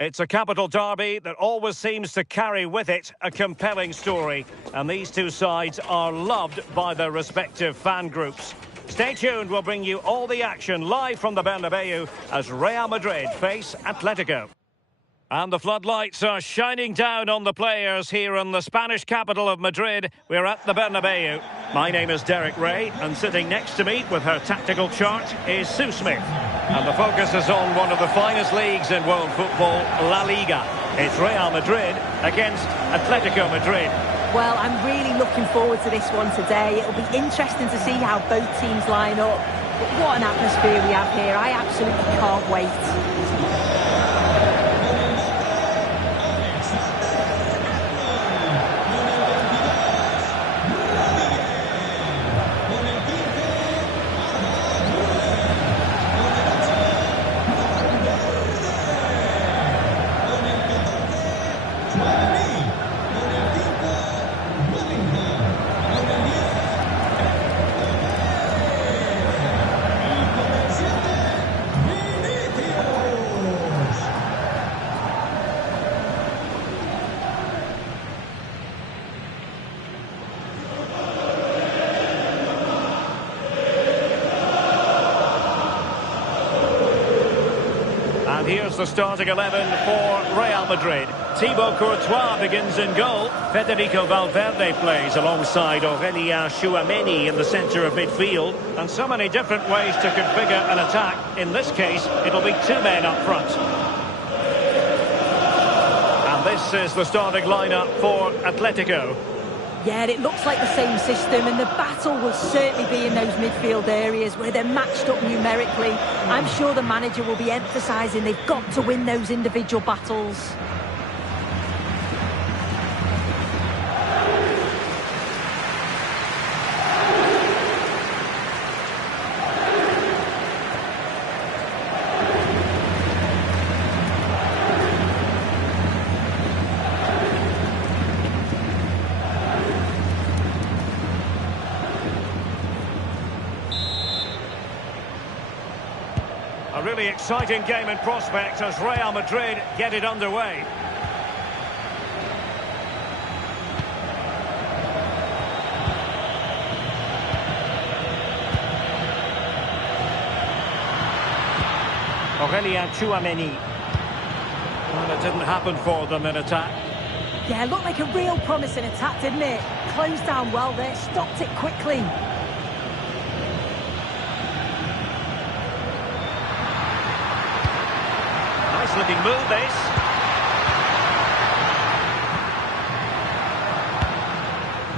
It's a capital derby that always seems to carry with it a compelling story. And these two sides are loved by their respective fan groups. Stay tuned, we'll bring you all the action live from the Bernabeu as Real Madrid face Atletico. And the floodlights are shining down on the players here in the Spanish capital of Madrid. We're at the Bernabeu. My name is Derek Ray, and sitting next to me with her tactical chart is Sue Smith. And the focus is on one of the finest leagues in world football, La Liga. It's Real Madrid against Atletico Madrid. Well, I'm really looking forward to this one today. It'll be interesting to see how both teams line up. But what an atmosphere we have here. I absolutely can't wait. And here's the starting 11 for Real Madrid. Thibaut Courtois begins in goal. Federico Valverde plays alongside Aurélien Tchouameni in the centre of midfield. And so many different ways to configure an attack. In this case, it'll be two men up front. And this is the starting lineup for Atletico. Yeah, it looks like the same system, and the battle will certainly be in those midfield areas where they're matched up numerically. I'm sure the manager will be emphasising they've got to win those individual battles. A really exciting game in prospect as Real Madrid get it underway. Aurélien Tchouameni. Well, it didn't happen for them in attack. Yeah, looked like a real promising attack, didn't it? Closed down well there, stopped it quickly. Nice looking move, this.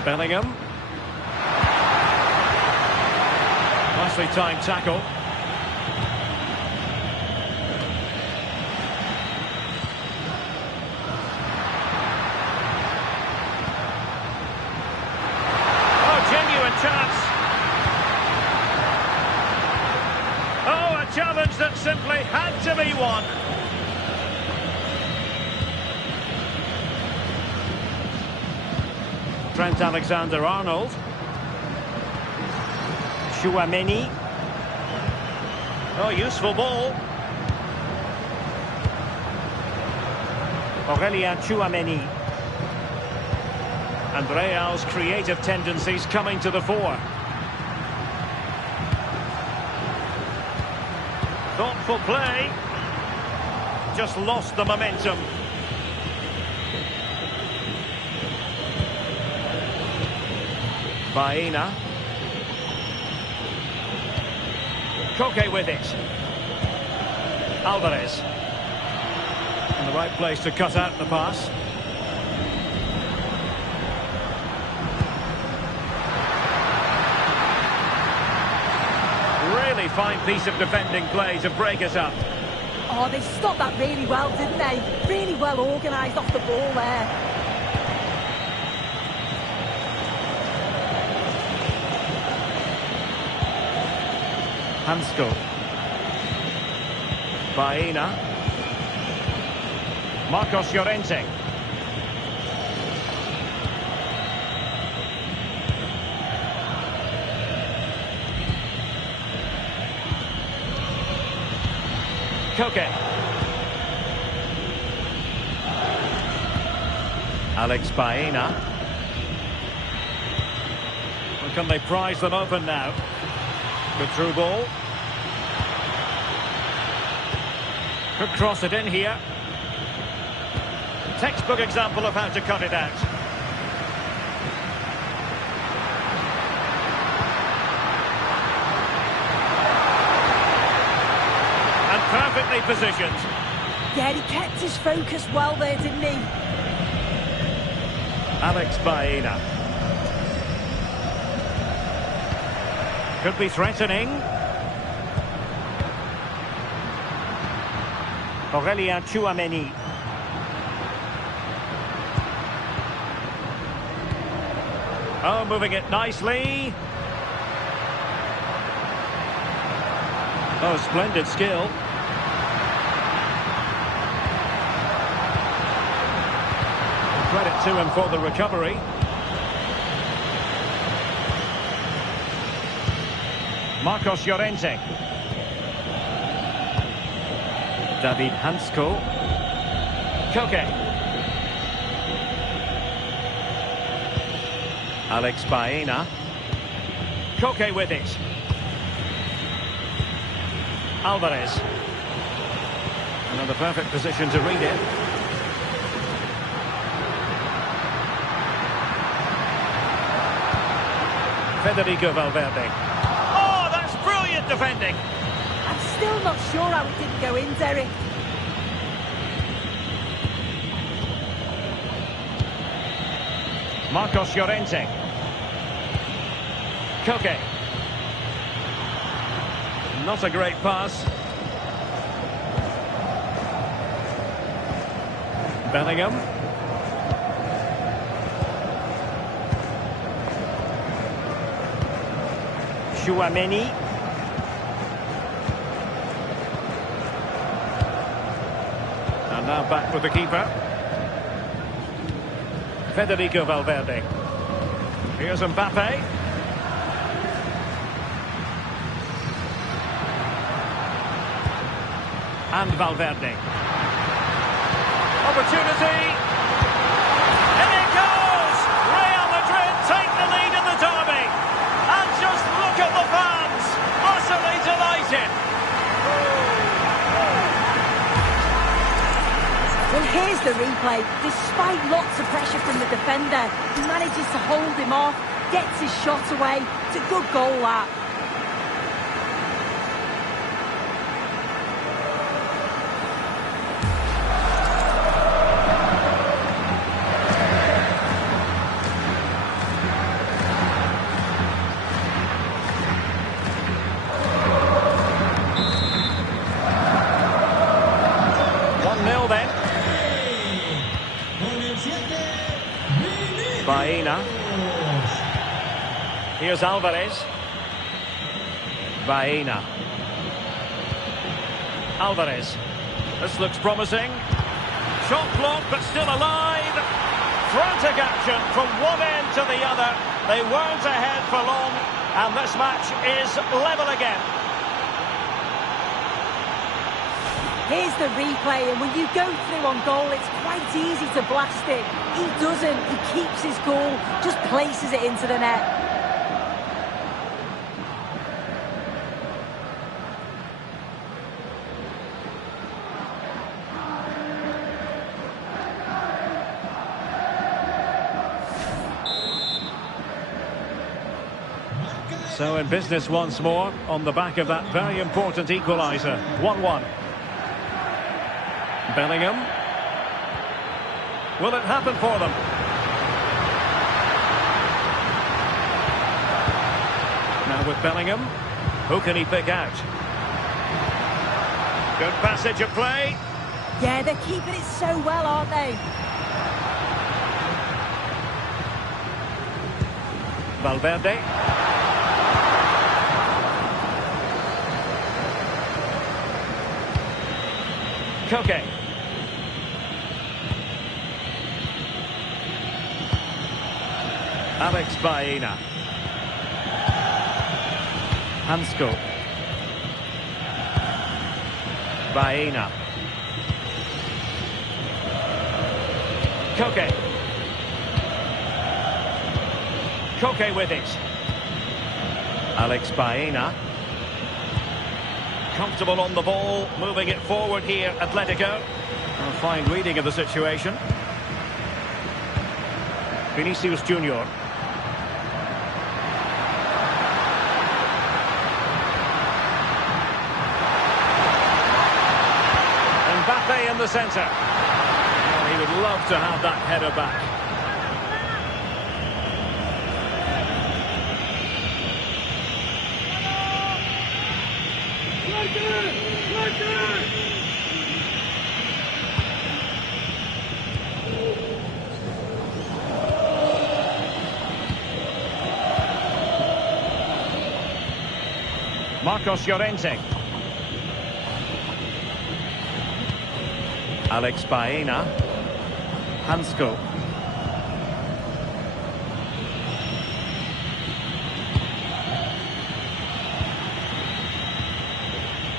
Bellingham. Nicely timed tackle. Oh, genuine chance. Oh, a challenge that simply had to be won. Trent Alexander-Arnold. Tchouameni. Oh, useful ball. Aurélien Tchouameni. And Real's creative tendencies coming to the fore. Thoughtful play. Just lost the momentum. Baena. Koke with it. Alvarez. In the right place to cut out the pass. Really fine piece of defending play to break it up. Oh, they stopped that really well, didn't they? Really well organised off the ball there. Hansko. Baena. Marcos Llorente. Koke. Alex Baena. Well, can they prize them open now? Good through ball. Could cross it in here. Textbook example of how to cut it out. And perfectly positioned. Yeah, he kept his focus well there, didn't he? Alex Baena. Could be threatening. Aurelien Tchouameni. Oh, moving it nicely. Oh, splendid skill. Credit to him for the recovery. Marcos Llorente. David Hansko. Koke. Alex Baena. Koke with it. Alvarez. Another perfect position to read it. Federico Valverde. Oh, that's brilliant defending. I'm still not sure how it didn't go in, Derek. Marcos Llorente. Koke. Not a great pass. Bellingham. Tchouameni. And now back with the keeper. Federico Valverde. Here's Mbappe. And Valverde. Opportunity. And it goes! Real Madrid take the lead in the derby. And just look at the fans. Utterly delighted. Well, here's the replay. Despite lots of pressure from the defender, he manages to hold him off, gets his shot away. It's a good goal, that. Baena. Here's Alvarez. Baena. Alvarez. This looks promising. Shot blocked, but still alive. Frantic action from one end to the other. They weren't ahead for long, and this match is level again. Here's the replay, and when you go through on goal, it's quite easy to blast it. He doesn't. He keeps his cool, just places it into the net. So in business once more, on the back of that very important equaliser. 1-1. Bellingham. Will it happen for them? Now with Bellingham. Who can he pick out? Good passage of play. Yeah, they're keeping it so well, aren't they? Valverde. Koke. Alex Baena. Hansko. Baena. Koke. Koke with it. Alex Baena. Comfortable on the ball, moving it forward here, Atletico. A fine reading of the situation. Vinicius Junior. Mbappe in the centre. Oh, he would love to have that header back. Marcos Llorente. Alex Baena. Hansko.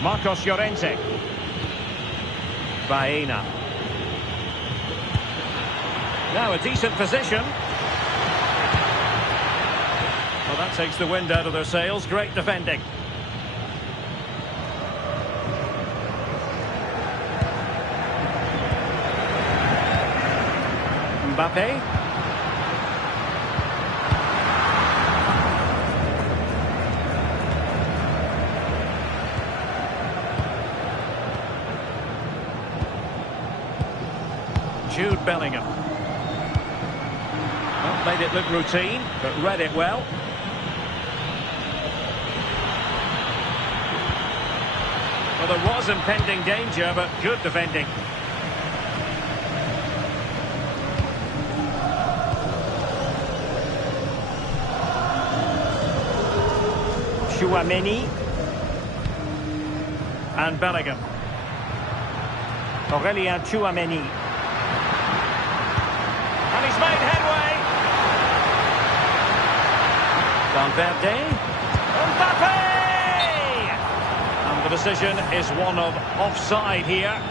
Marcos Llorente. Baena. Now a decent position. Well, that takes the wind out of their sails. Great defending. Mbappe. Jude Bellingham. Well, made it look routine, but read it well. Well, there was impending danger, but good defending. Chouameni and Bellingham. Aurelien Chouameni. And he's made headway. Valverde. Mbappe! And the decision is one of offside here.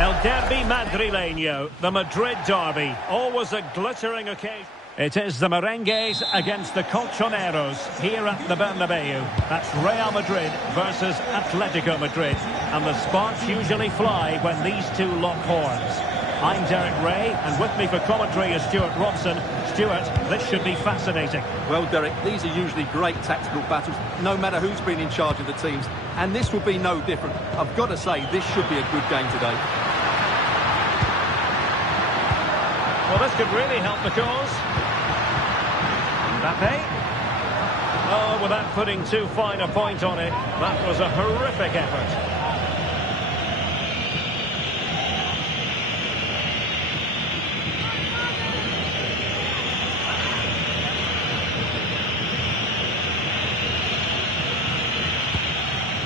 El Derby Madrileño, the Madrid derby, always a glittering occasion. It is the Merengues against the Colchoneros here at the Bernabeu. That's Real Madrid versus Atletico Madrid. And the sparks usually fly when these two lock horns. I'm Derek Ray, and with me for commentary is Stuart Robson. Stuart, this should be fascinating. Well, Derek, these are usually great tactical battles, no matter who's been in charge of the teams. And this will be no different. I've got to say, this should be a good game today. Well, this could really help the cause. Mbappe. Oh, without putting too fine a point on it, that was a horrific effort.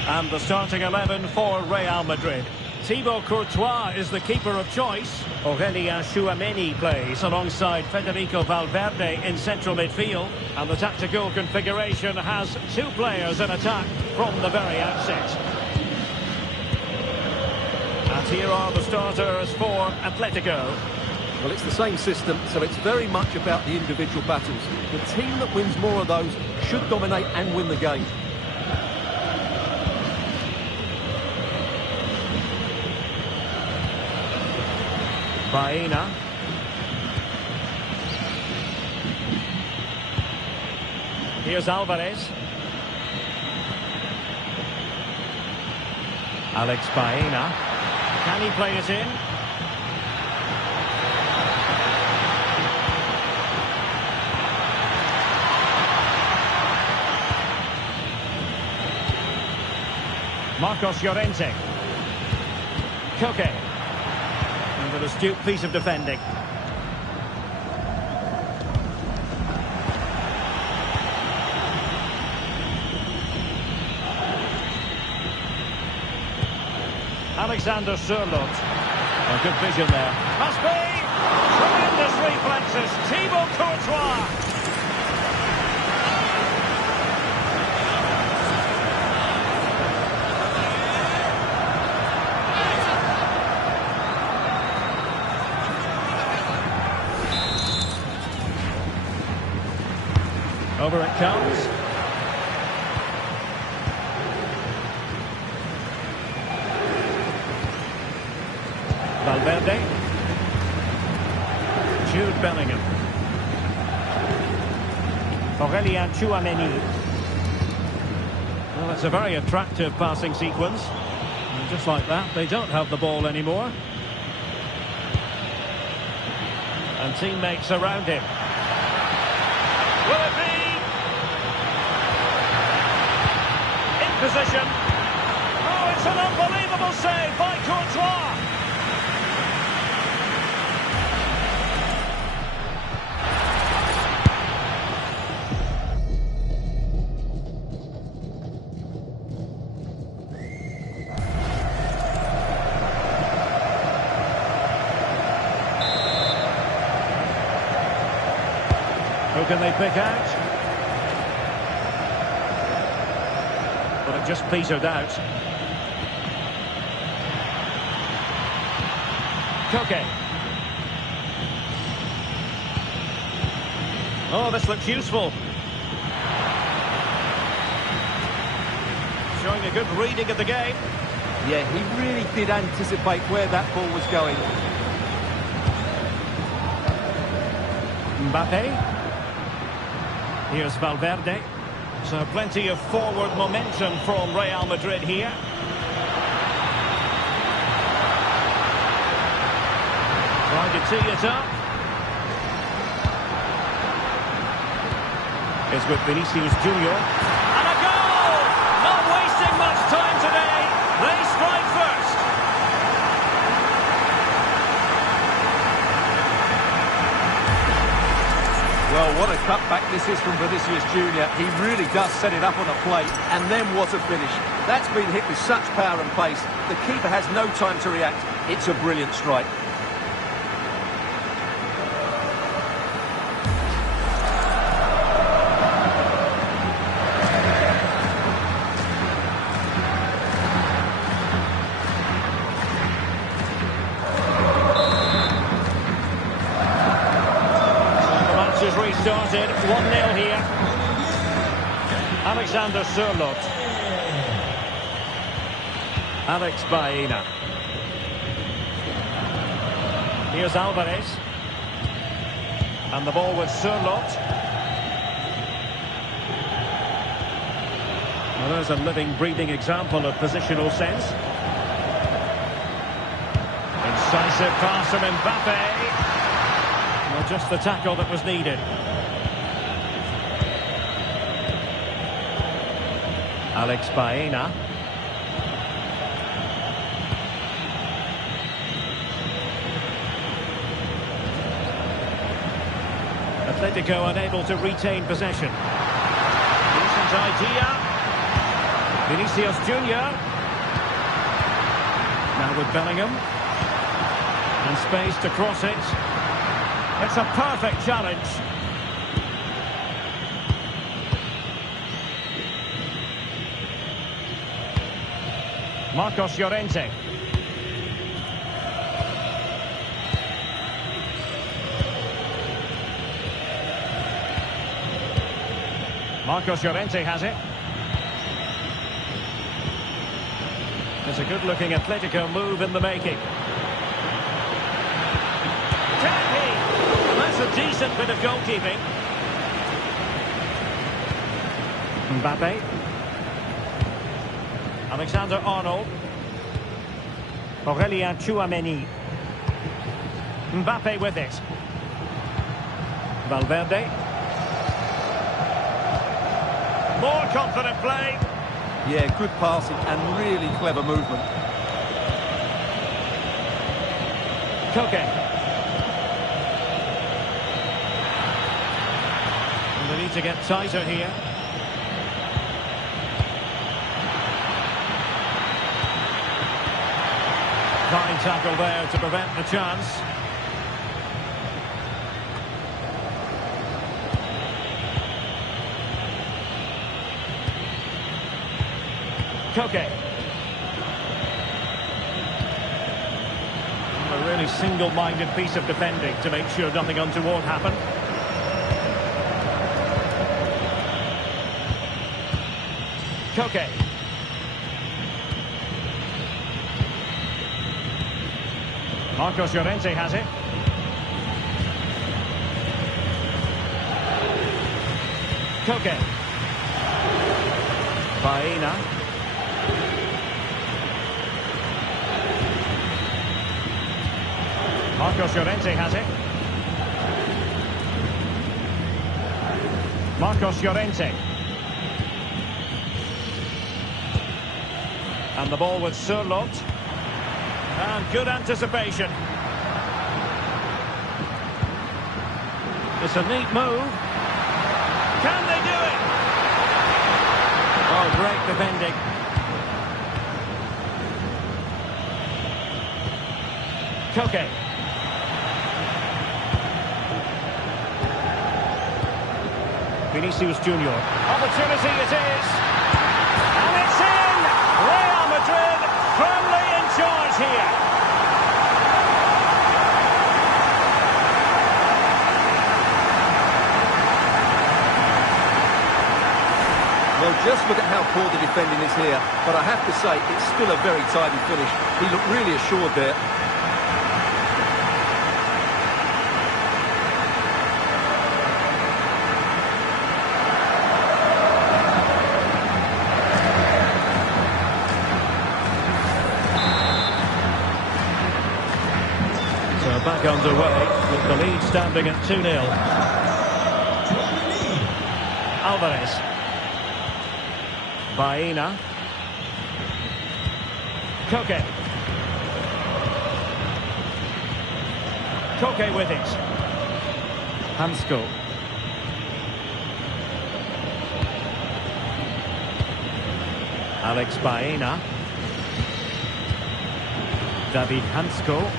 And the starting 11 for Real Madrid. Thibaut Courtois is the keeper of choice. Aurelien Chouameni plays alongside Federico Valverde in central midfield. And the tactical configuration has two players in attack from the very outset. And here are the starters for Atletico. Well, it's the same system, so it's very much about the individual battles. The team that wins more of those should dominate and win the game. Baena. Here's Alvarez. Alex Baena. Can he play it in? Marcos Llorente. Koke. And an astute piece of defending. Alexander Sørloth. A good vision there. Must be! Tremendous reflexes. Thibaut Courtois. Over it comes. Valverde. Jude Bellingham. Aurélien Tchouameni. Well, it's a very attractive passing sequence. And just like that, they don't have the ball anymore. And teammates around him. Will it be? In position. Oh, it's an unbelievable save by Courtois. Who can they pick out? But it just petered out. Koke. Oh, this looks useful. Showing a good reading of the game. Yeah, he really did anticipate where that ball was going. Mbappe. Here's Valverde. So plenty of forward momentum from Real Madrid here. Trying to tee it up. It's with Vinicius Junior. And a goal! Not wasting much time today. They strike first. Well, what a cutback this is from Vinicius Junior. He really does set it up on a plate, and then what a finish. That's been hit with such power and pace. The keeper has no time to react. It's a brilliant strike. Restarted, 1-0 here. Alexander Sørloth. Alex Baena. Here's Alvarez. And the ball with Sørloth. Well, there's a living, breathing example of positional sense. Incisive pass from Mbappe. Well, just the tackle that was needed. Alex Baena. Atletico unable to retain possession. Decent idea. Vinicius Junior. Now with Bellingham. And space to cross it. It's a perfect challenge. Marcos Llorente. Marcos Llorente has it. It's a good-looking Atletico move in the making. That's a decent bit of goalkeeping. Mbappe. Alexander-Arnold. Aurélien Tchouameni. Mbappe with it. Valverde. More confident play. Yeah, good passing and really clever movement. Koke. And they need to get tighter here. Fine tackle there to prevent the chance. Koke. A really single-minded piece of defending to make sure nothing untoward happened. Koke. Marcos Llorente has it. Koke. Baena. Marcos Llorente has it. Marcos Llorente. And the ball with Sørloth. And good anticipation. It's a neat move. Can they do it? Oh, great defending. Koke. Vinicius Junior. Opportunity it is. And it's in! Real Madrid firmly in charge here. Well, just look at how poor the defending is here. But I have to say, it's still a very tidy finish. He looked really assured there. Back underway with the lead standing at 2-0. Alvarez. Baena. Koke. Koke with it. Hansko. Alex Baena. David Hansko.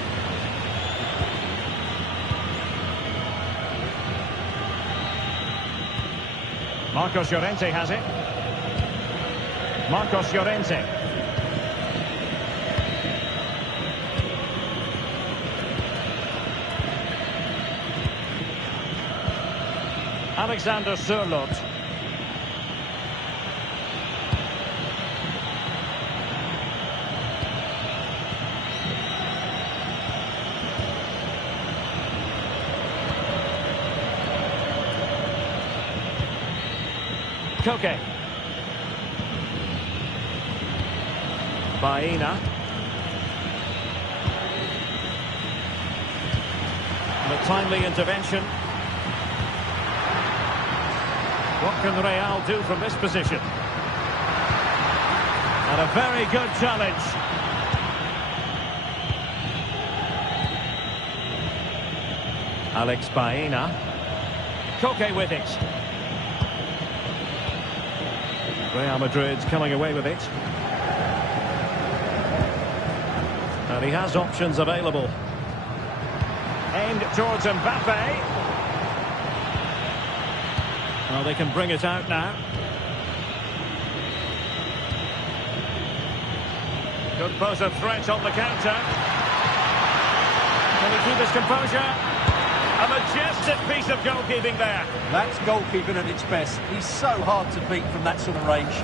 Marcos Llorente has it. Marcos Llorente. Alexander Sørloth. Koke. Baena. The timely intervention. What can Real do from this position? And a very good challenge. Alex Baena. Koke with it. Real Madrid's coming away with it. And he has options available. Aimed towards Mbappe. Well, they can bring it out now. Could pose a threat on the counter. Can he keep his composure? A majestic piece of goalkeeping there. That's goalkeeping at its best. He's so hard to beat from that sort of range.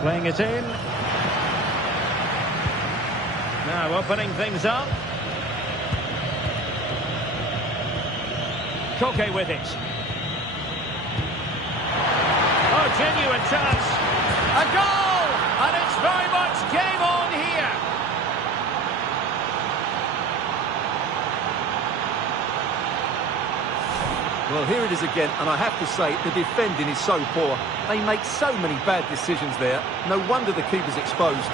Playing it in. Now opening things up. Koke with it. Oh, genuine chance. A goal! And it's very much game on here. Well, here it is again, and I have to say, the defending is so poor. They make so many bad decisions there. No wonder the keeper's exposed.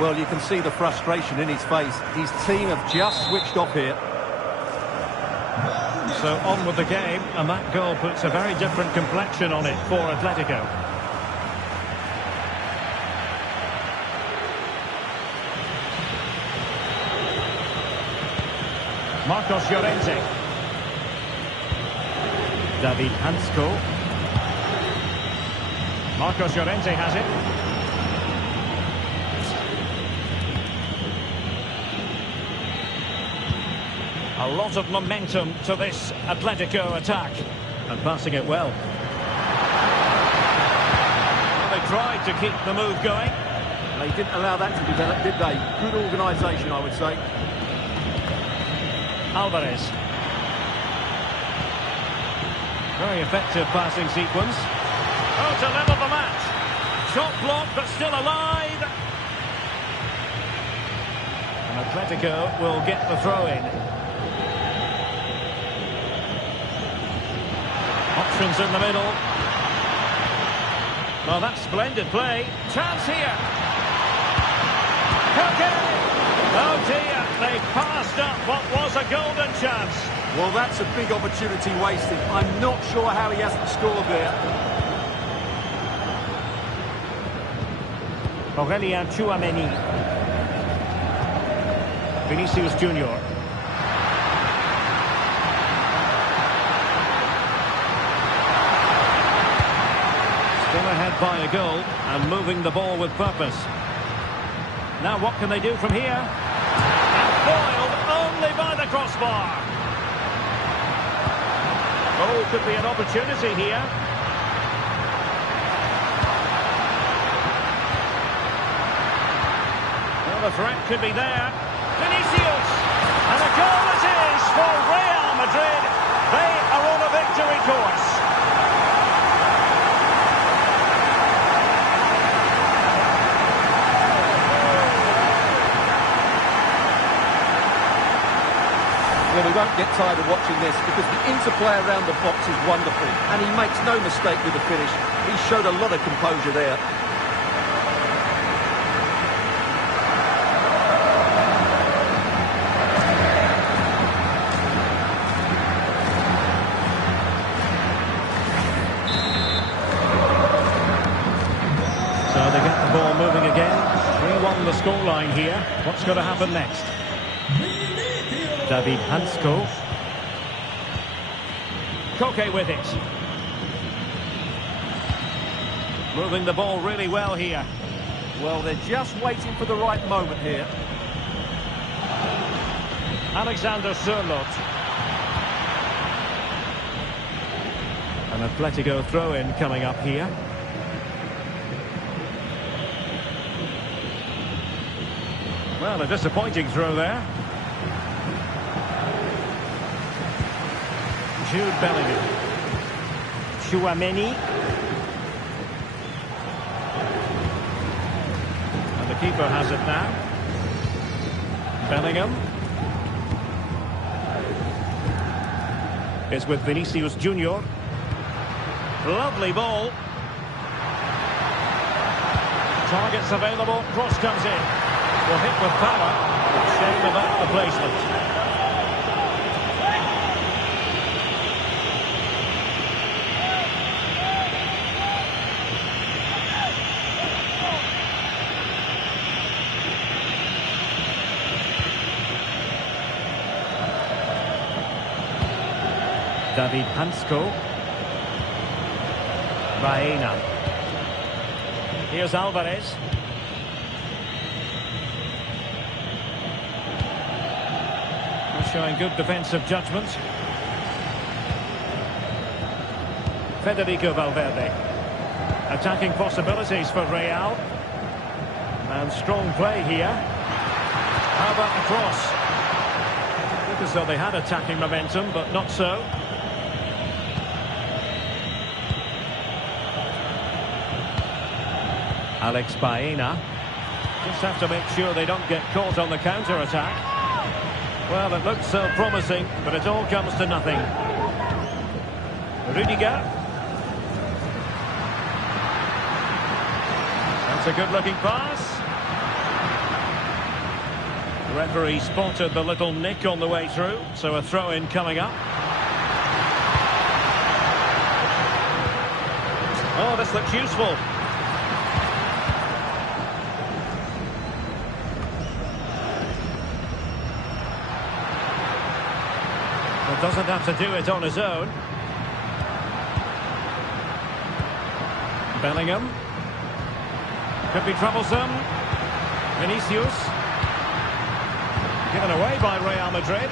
Well, you can see the frustration in his face. His team have just switched off here. So on with the game, and that goal puts a very different complexion on it for Atletico. Marcos Llorente. David Hansko. Marcos Llorente has it. A lot of momentum to this Atletico attack. And passing it well. Well, they tried to keep the move going. They didn't allow that to develop, did they? Good organisation, I would say. Alvarez. Very effective passing sequence. Oh, to level the match. Shot blocked, but still alive. And Atletico will get the throw-in. Options in the middle. Well, that's splendid play. Chance here. Okay. Oh dear, they passed up what was a golden chance. Well, that's a big opportunity wasted. I'm not sure how he hasn't scored there. Aurelien Tchouameni. Vinicius Junior. Still ahead by a goal and moving the ball with purpose. Now what can they do from here? And foiled only by the crossbar. Oh, could be an opportunity here. Well, the threat could be there. Vinicius! And a goal it is for Real Madrid. They are on a victory course. Well, we won't get tired of watching this because the interplay around the box is wonderful and he makes no mistake with the finish. He showed a lot of composure there. So they get the ball moving again. 3-1 the scoreline here. What's going to happen next? David Hansko. Koke with it. Moving the ball really well here. Well, they're just waiting for the right moment here. Alexander Sørloth. An Atletico throw-in coming up here. Well, a disappointing throw there. Jude Bellingham. Tchouameni. And the keeper has it now. Bellingham. Is with Vinicius Junior. Lovely ball. Targets available. Cross comes in. Will hit with power. Shame about the placement. David Hansko. Baena. Here's Alvarez. Showing good defensive judgment. Federico Valverde. Attacking possibilities for Real. And strong play here. How about the cross? Look as though they had attacking momentum, but not so. Alex Baena. Just have to make sure they don't get caught on the counter-attack. Well, it looked so promising, but it all comes to nothing. Rudiger. That's a good-looking pass. The referee spotted the little nick on the way through, so a throw-in coming up. Oh, this looks useful. Well, doesn't have to do it on his own. Bellingham. Could be troublesome. Vinicius. Given away by Real Madrid.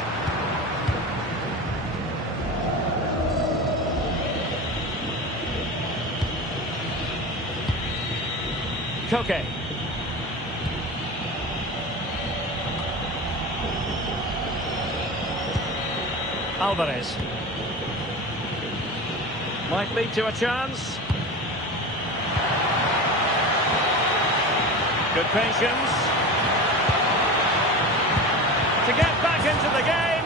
Koke. Alvarez. Might lead to a chance. Good patience. To get back into the game.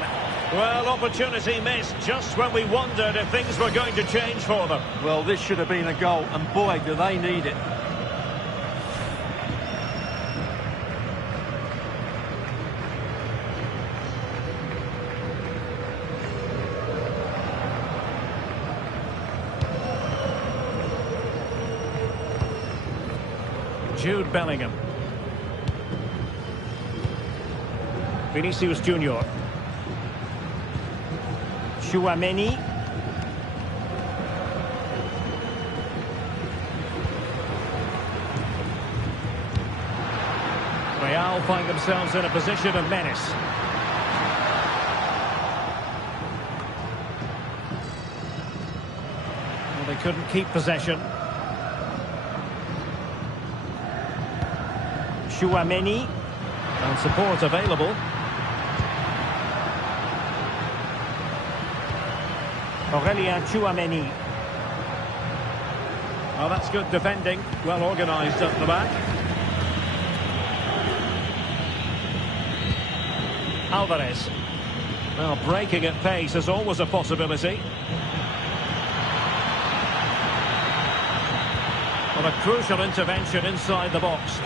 Well, opportunity missed just when we wondered if things were going to change for them. Well, this should have been a goal, and boy, do they need it. Jude Bellingham. Vinicius Junior. Tchouaméni. Real find themselves in a position of menace. Well, they couldn't keep possession. Tchouaméni, and support available. Aurélien Tchouaméni. Oh, that's good defending. Well organised at the back. Alvarez. Well, breaking at pace is always a possibility. Well, a crucial intervention inside the box.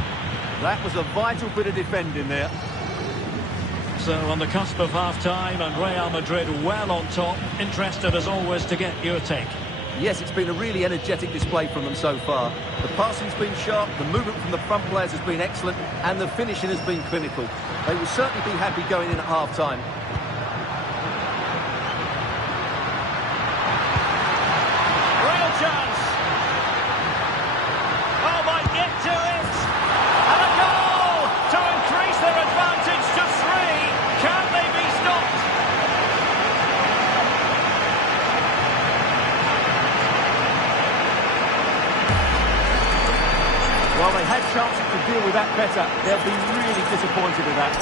That was a vital bit of defending there. So on the cusp of half-time and Real Madrid well on top. Interested as always to get your take. Yes, it's been a really energetic display from them so far. The passing's been sharp, the movement from the front players has been excellent, and the finishing has been clinical. They will certainly be happy going in at half-time. Real chance. Oh, might get to it. And a goal to increase their advantage to 3. Can they be stopped? Well, they had chances to deal with that better. They'll be really disappointed with that.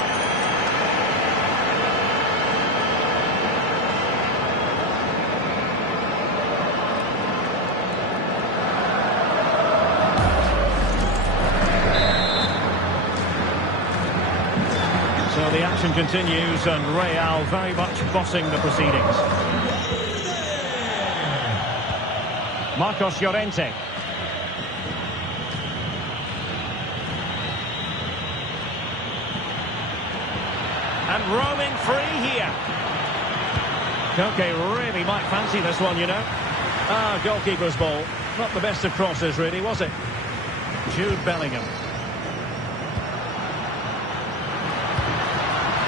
So the action continues and Real very much bossing the proceedings. Marcos Llorente. And roaming free here. Koke really might fancy this one, you know. Goalkeeper's ball. Not the best of crosses, really, was it? Jude Bellingham.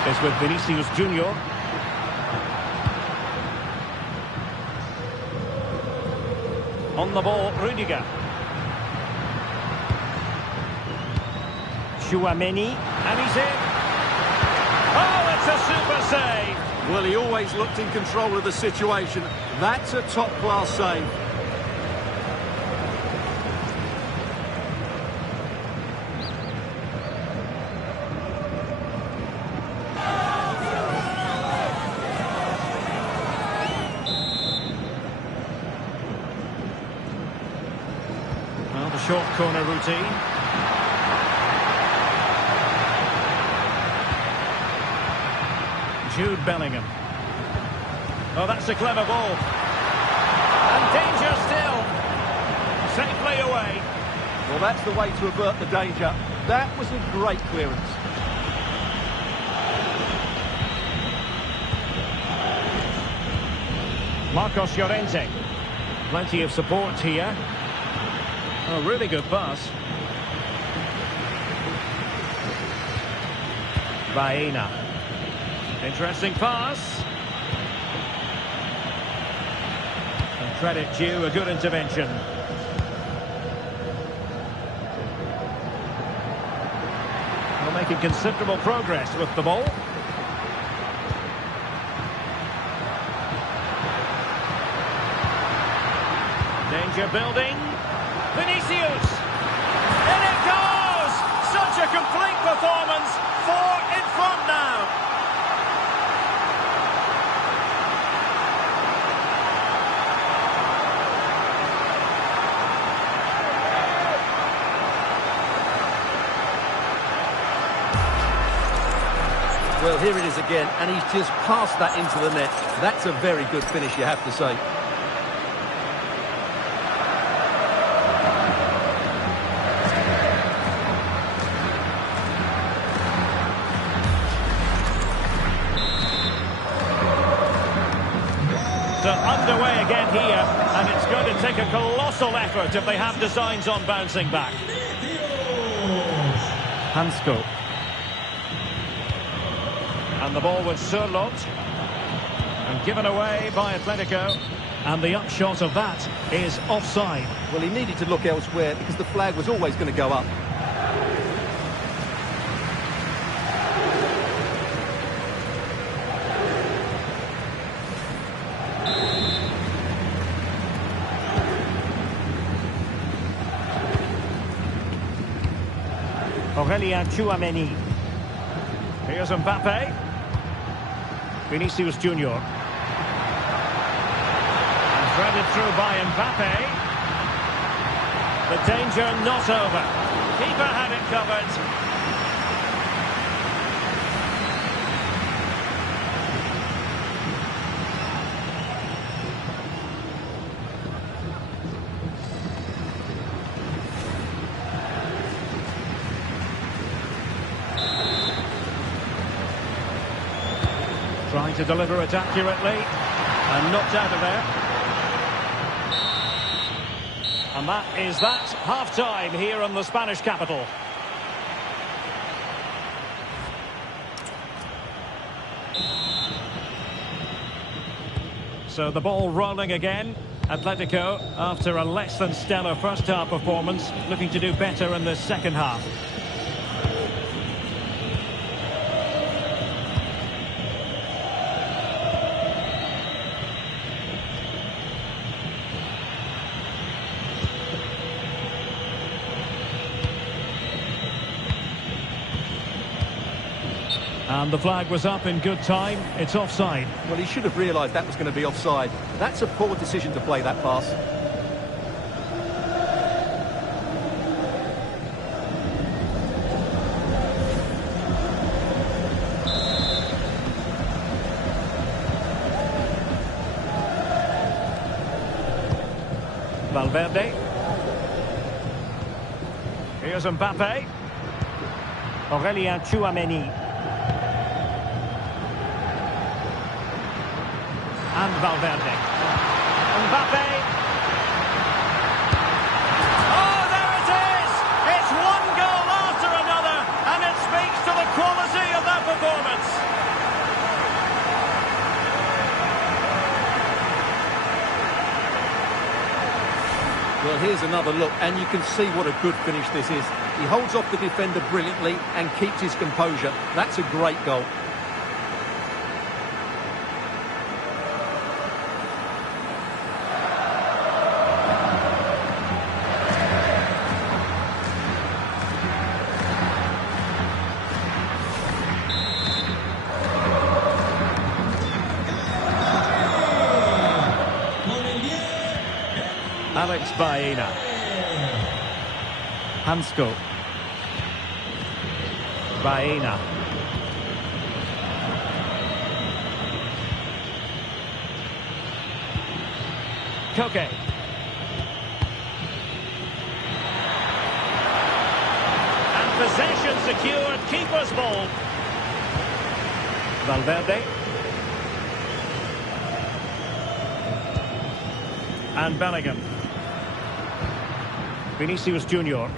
Is with Vinicius Junior. On the ball, Rudiger. Tchouaméni. And he's in. Oh, it's a super save. Well, he always looked in control of the situation. That's a top-class save. Well, the short corner routine. Jude Bellingham. Oh, that's a clever ball. And danger still. Safely away. Well, that's the way to avert the danger. That was a great clearance. Marcos Llorente. Plenty of support here. Oh, really good pass. Baena. Interesting pass. And credit due, a good intervention. We're making considerable progress with the ball. Danger building. Vinicius. In it goes! Such a complete performance. 4 in front now. Well, here it is again, and he's just passed that into the net. That's a very good finish, you have to say. So underway again here, and it's going to take a colossal effort if they have designs on bouncing back. Hansko. And the ball with Sørloth. And given away by Atletico. And the upshot of that is offside. Well, he needed to look elsewhere because the flag was always going to go up. Aurélien Tchouameni. Here's Mbappe. Vinicius Junior. And threaded through by Mbappe. The danger not over. Keeper had it covered. Trying to deliver it accurately and knocked out of there. And that is that. Half-time here in the Spanish capital. So the ball rolling again. Atletico, after a less than stellar first half performance, looking to do better in the second half. And the flag was up in good time. It's offside. Well, he should have realised that was going to be offside. That's a poor decision to play that pass. Valverde. Here's Mbappe. Aurélien Tchouameni. And Valverde. Mbappe. Oh, there it is! It's one goal after another, and it speaks to the quality of that performance. Well, here's another look, and you can see what a good finish this is. He holds off the defender brilliantly and keeps his composure. That's a great goal. Alex Baena. Hansko. Baena. Koke. And possession secured, keeper's ball. Valverde. And Bellingham. Vinicius Junior.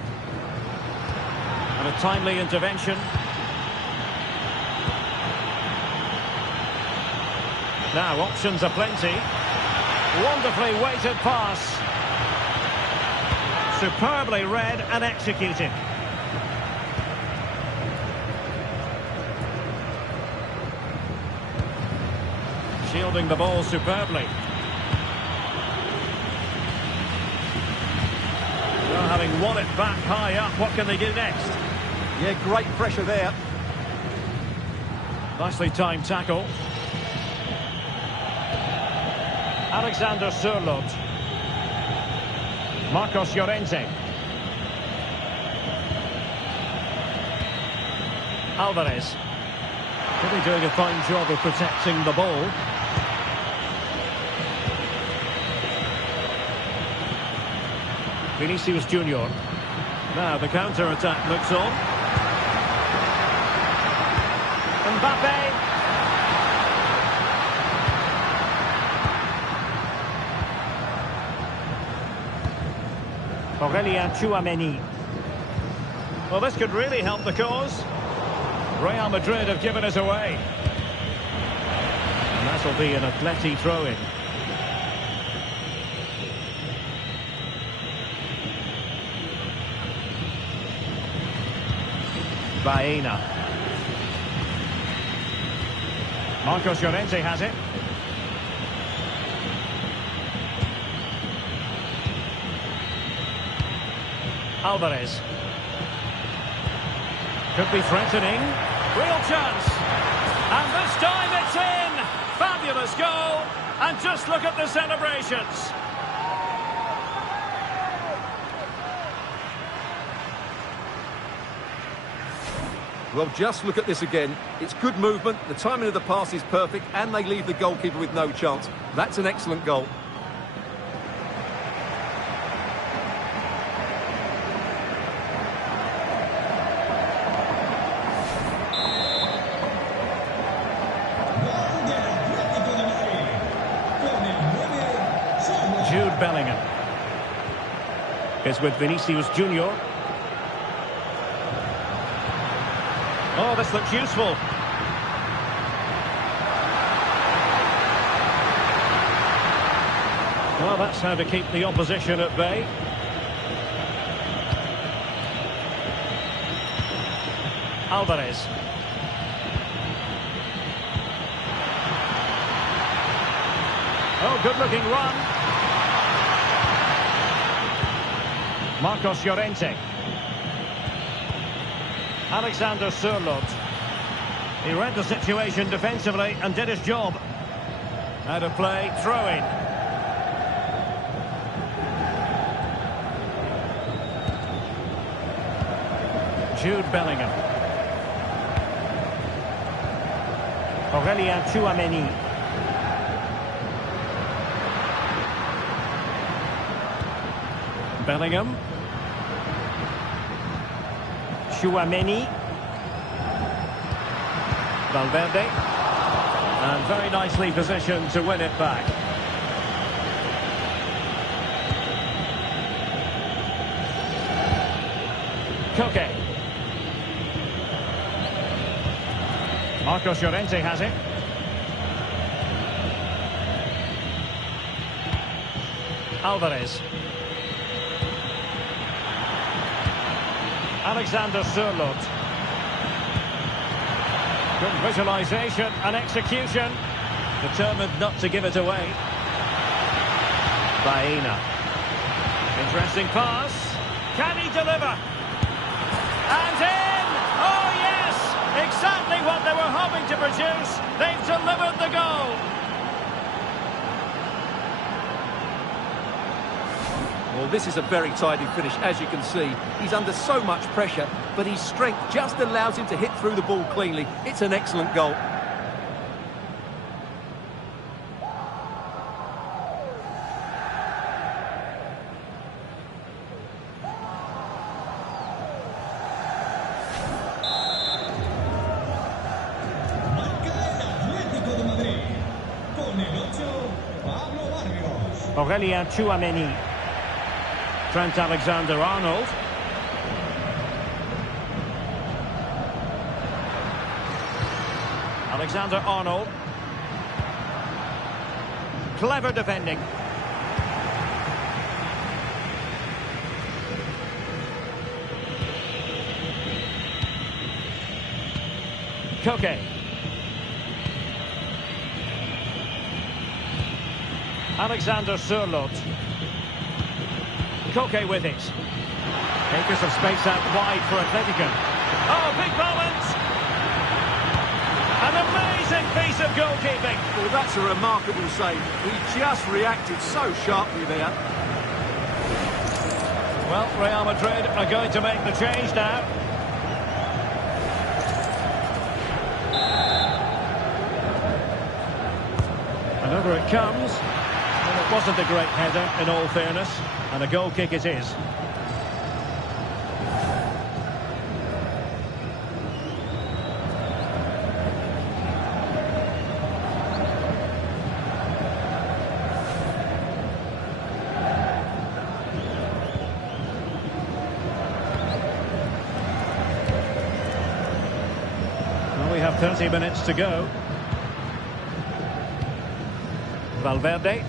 And a timely intervention. Now options are plenty. Wonderfully weighted pass. Superbly read and executed. Shielding the ball superbly. Well, having won it back high up, what can they do next? Yeah, great pressure there. Nicely timed tackle. Alexander Sørloth. Marcos Llorente. Alvarez. Really doing a fine job of protecting the ball. Vinicius Junior. Now the counter-attack looks on. Mbappe. Aurelien Tchouameni. Well, this could really help the cause. Real Madrid have given us away. And that'll be an Atleti throw-in. Baena. Marcos Llorente has it. Alvarez. Could be threatening. Real chance. And this time it's in. Fabulous goal. And just look at the celebrations. Well, just look at this again. It's good movement, the timing of the pass is perfect, and they leave the goalkeeper with no chance. That's an excellent goal. Jude Bellingham is with Vinicius Junior. Oh, this looks useful. Well, that's how to keep the opposition at bay. Alvarez. Oh, good-looking run. Marcos Llorente. Alexander Sørloth. He read the situation defensively and did his job. Out of play, throw-in. Jude Bellingham. Aurelien Tchouameni. Bellingham. Tchouameni. Valverde. And very nicely positioned to win it back. Koke. Marcos Llorente has it. Alvarez. Alexander Sørloth. Good visualisation and execution. Determined not to give it away. Baena. Interesting pass. Can he deliver? And in! Oh yes! Exactly what they were hoping to produce. They've delivered the goal. Well, this is a very tidy finish, as you can see. He's under so much pressure, but his strength just allows him to hit through the ball cleanly. It's an excellent goal. Aurelien Tchouameni. Trent Alexander-Arnold. Alexander-Arnold. Clever defending. Koke. Alexander Sørloth. Koke with it. Acres of space out wide for Atletico. Oh, big moment! An amazing piece of goalkeeping. Well, that's a remarkable save. He just reacted so sharply there. Well, Real Madrid are going to make the change now. And over it comes. Well, it wasn't a great header, in all fairness. And a goal kick it is. Well, we have 30 minutes to go. Valverde.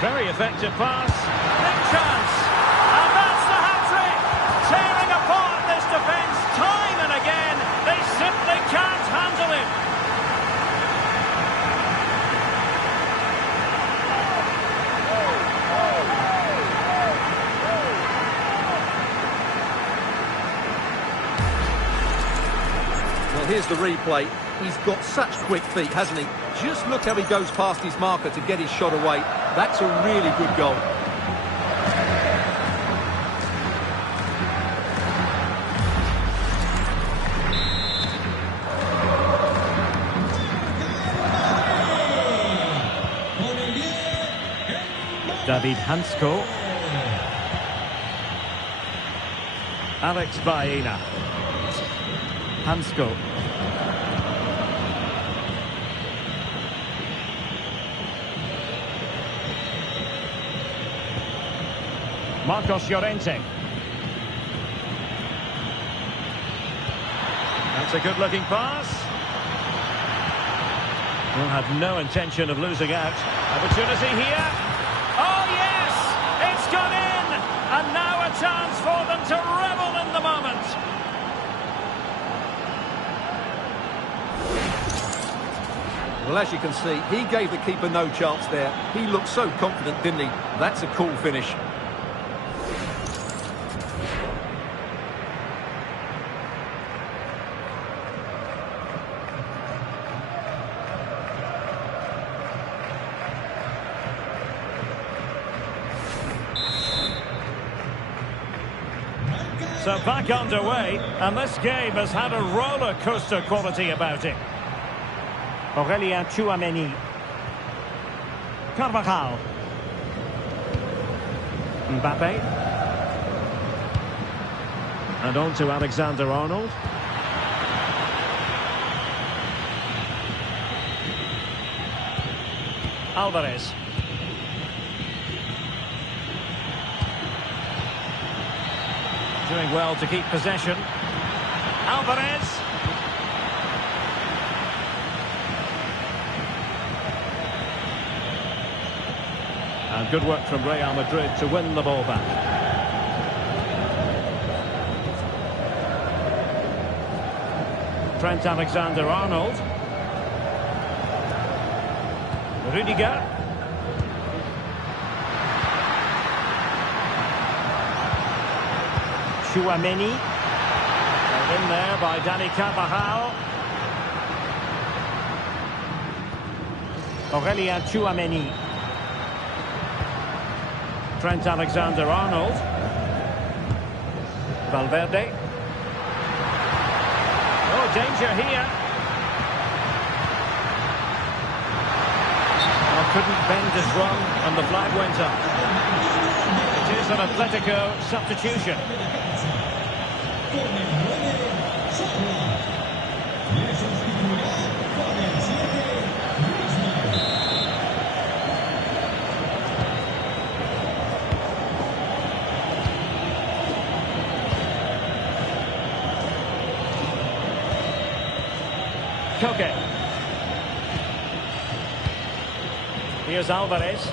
Very effective pass. Big chance. And that's the hat-trick. Tearing apart this defence time and again. They simply can't handle him. Well, here's the replay. He's got such quick feet, hasn't he? Just look how he goes past his marker to get his shot away. That's a really good goal. David Hansko. Alex Baena. Hansko. Marcos Llorente. That's a good-looking pass. Will have no intention of losing out. Opportunity here. Oh, yes! It's gone in! And now a chance for them to revel in the moment. Well, as you can see, he gave the keeper no chance there. He looked so confident, didn't he? That's a cool finish. So back underway, and this game has had a roller coaster quality about it. Aurelien Tchouameni. Carvajal. Mbappe. And on to Alexander-Arnold. Alvarez. Doing well to keep possession. Alvarez. And good work from Real Madrid to win the ball back. Trent Alexander-Arnold. Rudiger. Tchouameni. In there by Dani Carvajal. Aurelien Tchouameni. Trent Alexander-Arnold. Valverde. Oh, danger here. Well, couldn't bend his run and the flag went up. It is an Atletico substitution. Koke. Here's Alvarez.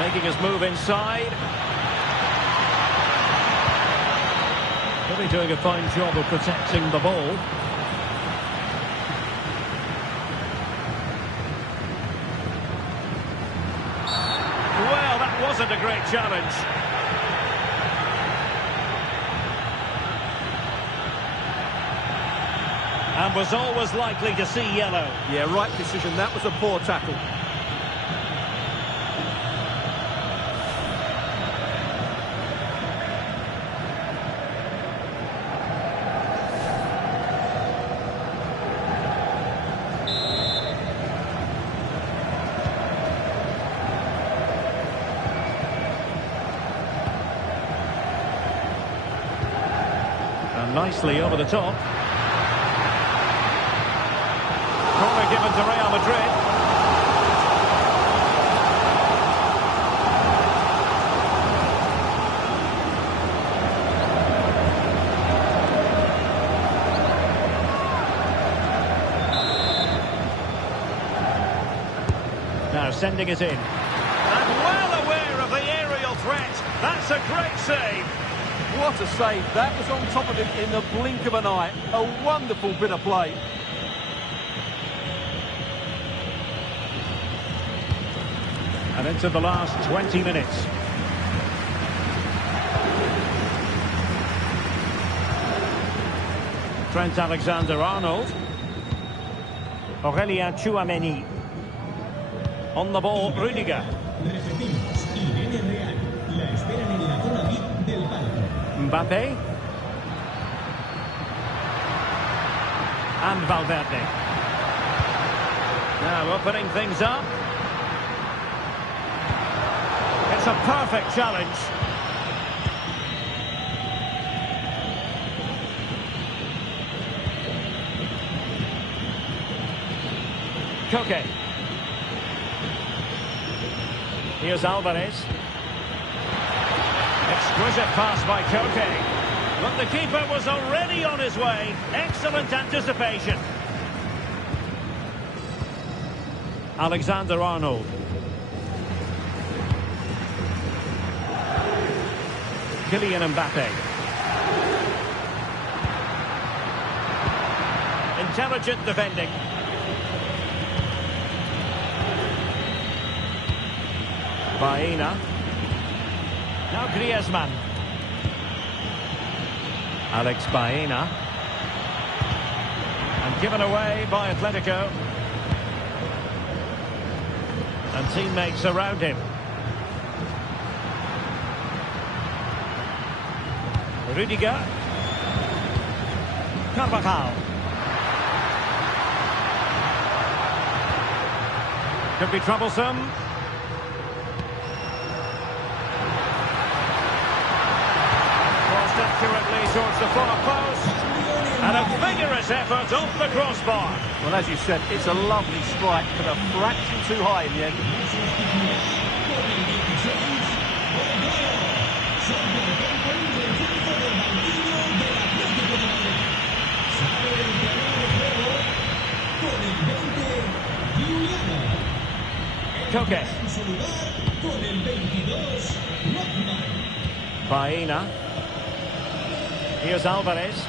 Making his move inside. Really doing a fine job of protecting the ball. Well, that wasn't a great challenge. And was always likely to see yellow. Yeah, right decision. That was a poor tackle. And nicely over the top. Corner given to Real Madrid. Now sending it in. And well aware of the aerial threat. That's a great save. What a save. That was on top of him in the blink of an eye. A wonderful bit of play. And into the last 20 minutes. Trent Alexander-Arnold. Aurélien Tchouaméni. On the ball, Rudiger. Mbappe. And Valverde. Now opening things up. It's a perfect challenge. Koke. Here's Alvarez. Exquisite pass by Koke. But the keeper was already on his way. Excellent anticipation. Alexander-Arnold. Kylian Mbappe. Intelligent defending. Baena. Now Griezmann. Alex Baena. And given away by Atletico. And teammates around him. Rudiger. Carvajal. Could be troublesome. Crossed accurately towards the far post. And a vigorous effort off the crossbar. Well, as you said, it's a lovely strike, but a fraction too high in the end. Koke. Baena. Here's Alvarez.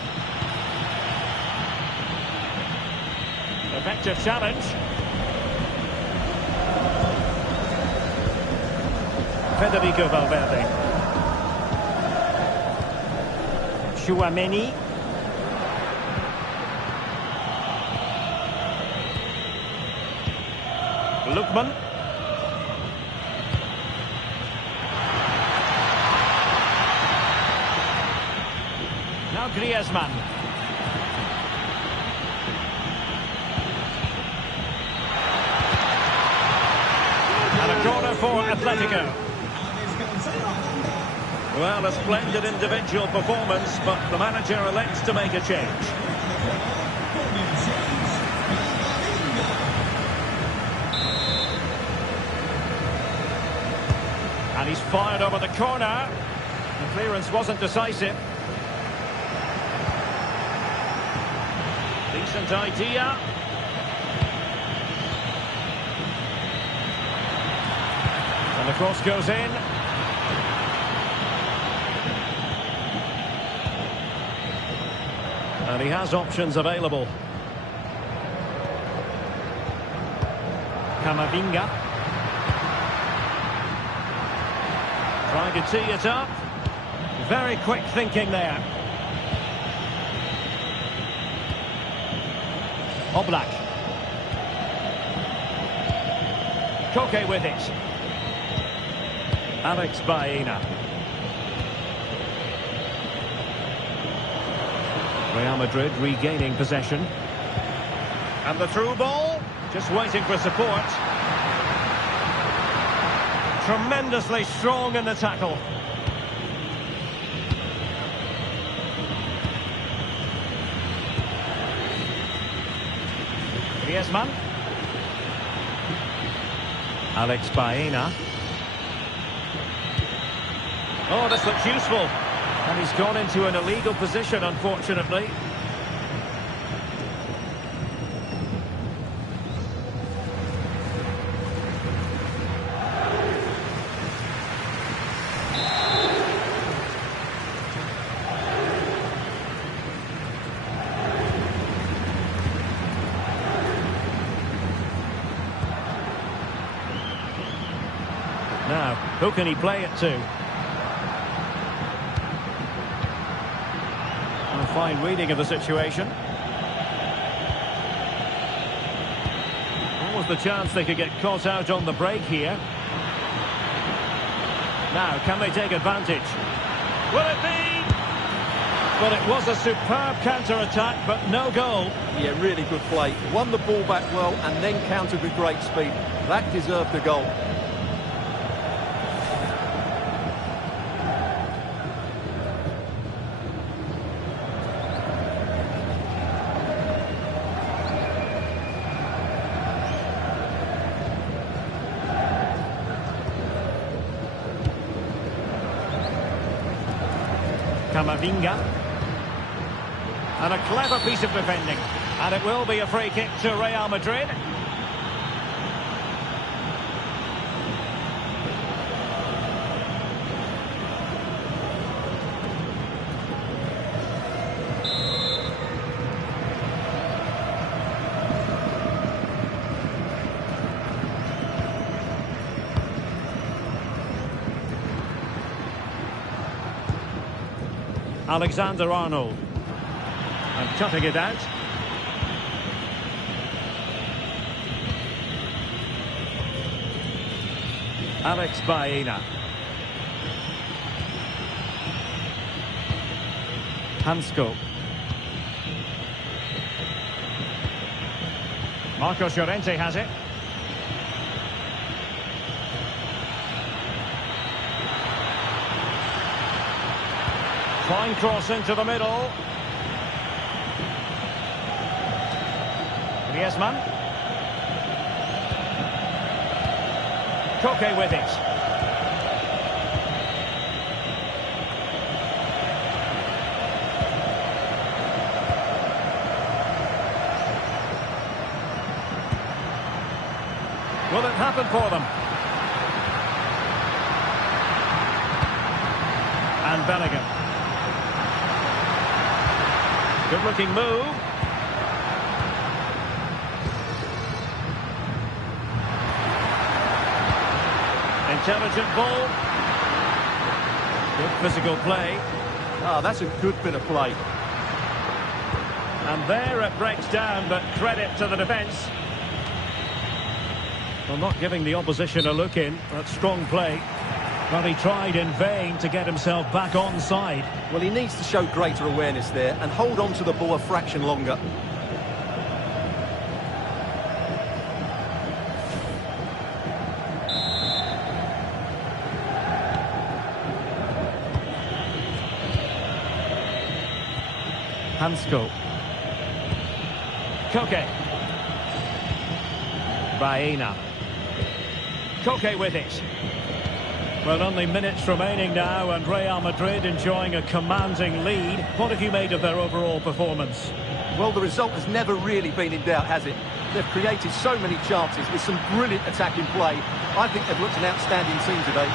Effective challenge. Federico Valverde. Tchouaméni. Lookman. Now Griezmann. And a corner for Atletico. Well, a splendid individual performance, but the manager elects to make a change. And he's fired over the corner. The clearance wasn't decisive. Decent idea. And the cross goes in. And he has options available. Camavinga. Trying to tee it up. Very quick thinking there. Oblak. Koke with it. Alex Baena. Real Madrid regaining possession. And the through ball. Just waiting for support. Tremendously strong in the tackle. Griezmann. Alex Baena. Oh, this looks useful. And he's gone into an illegal position, unfortunately. Now, who can he play it to? A fine reading of the situation. What was the chance they could get caught out on the break here? Now, can they take advantage? Will it be? Well, it was a superb counter-attack, but no goal. Yeah, really good play. Won the ball back well and then countered with great speed. That deserved a goal. Camavinga. And a clever piece of defending. And it will be a free kick to Real Madrid. Alexander-Arnold. And cutting it out. Alex Baena. Hansko. Marcos Llorente has it. Fine cross into the middle. Griezmann. Koke with it. Will it happen for them? And Bellingham. Good-looking move. Intelligent ball. Good physical play. Ah, that's a good bit of play. And there it breaks down, but credit to the defence. Well, not giving the opposition a look in. That's strong play. But he tried in vain to get himself back on side. Well, he needs to show greater awareness there and hold on to the ball a fraction longer. Hansko. Koke. Baena. Koke with it. Well, only minutes remaining now, and Real Madrid enjoying a commanding lead. What have you made of their overall performance? Well, the result has never really been in doubt, has it? They've created so many chances with some brilliant attacking play. I think they've looked an outstanding team today.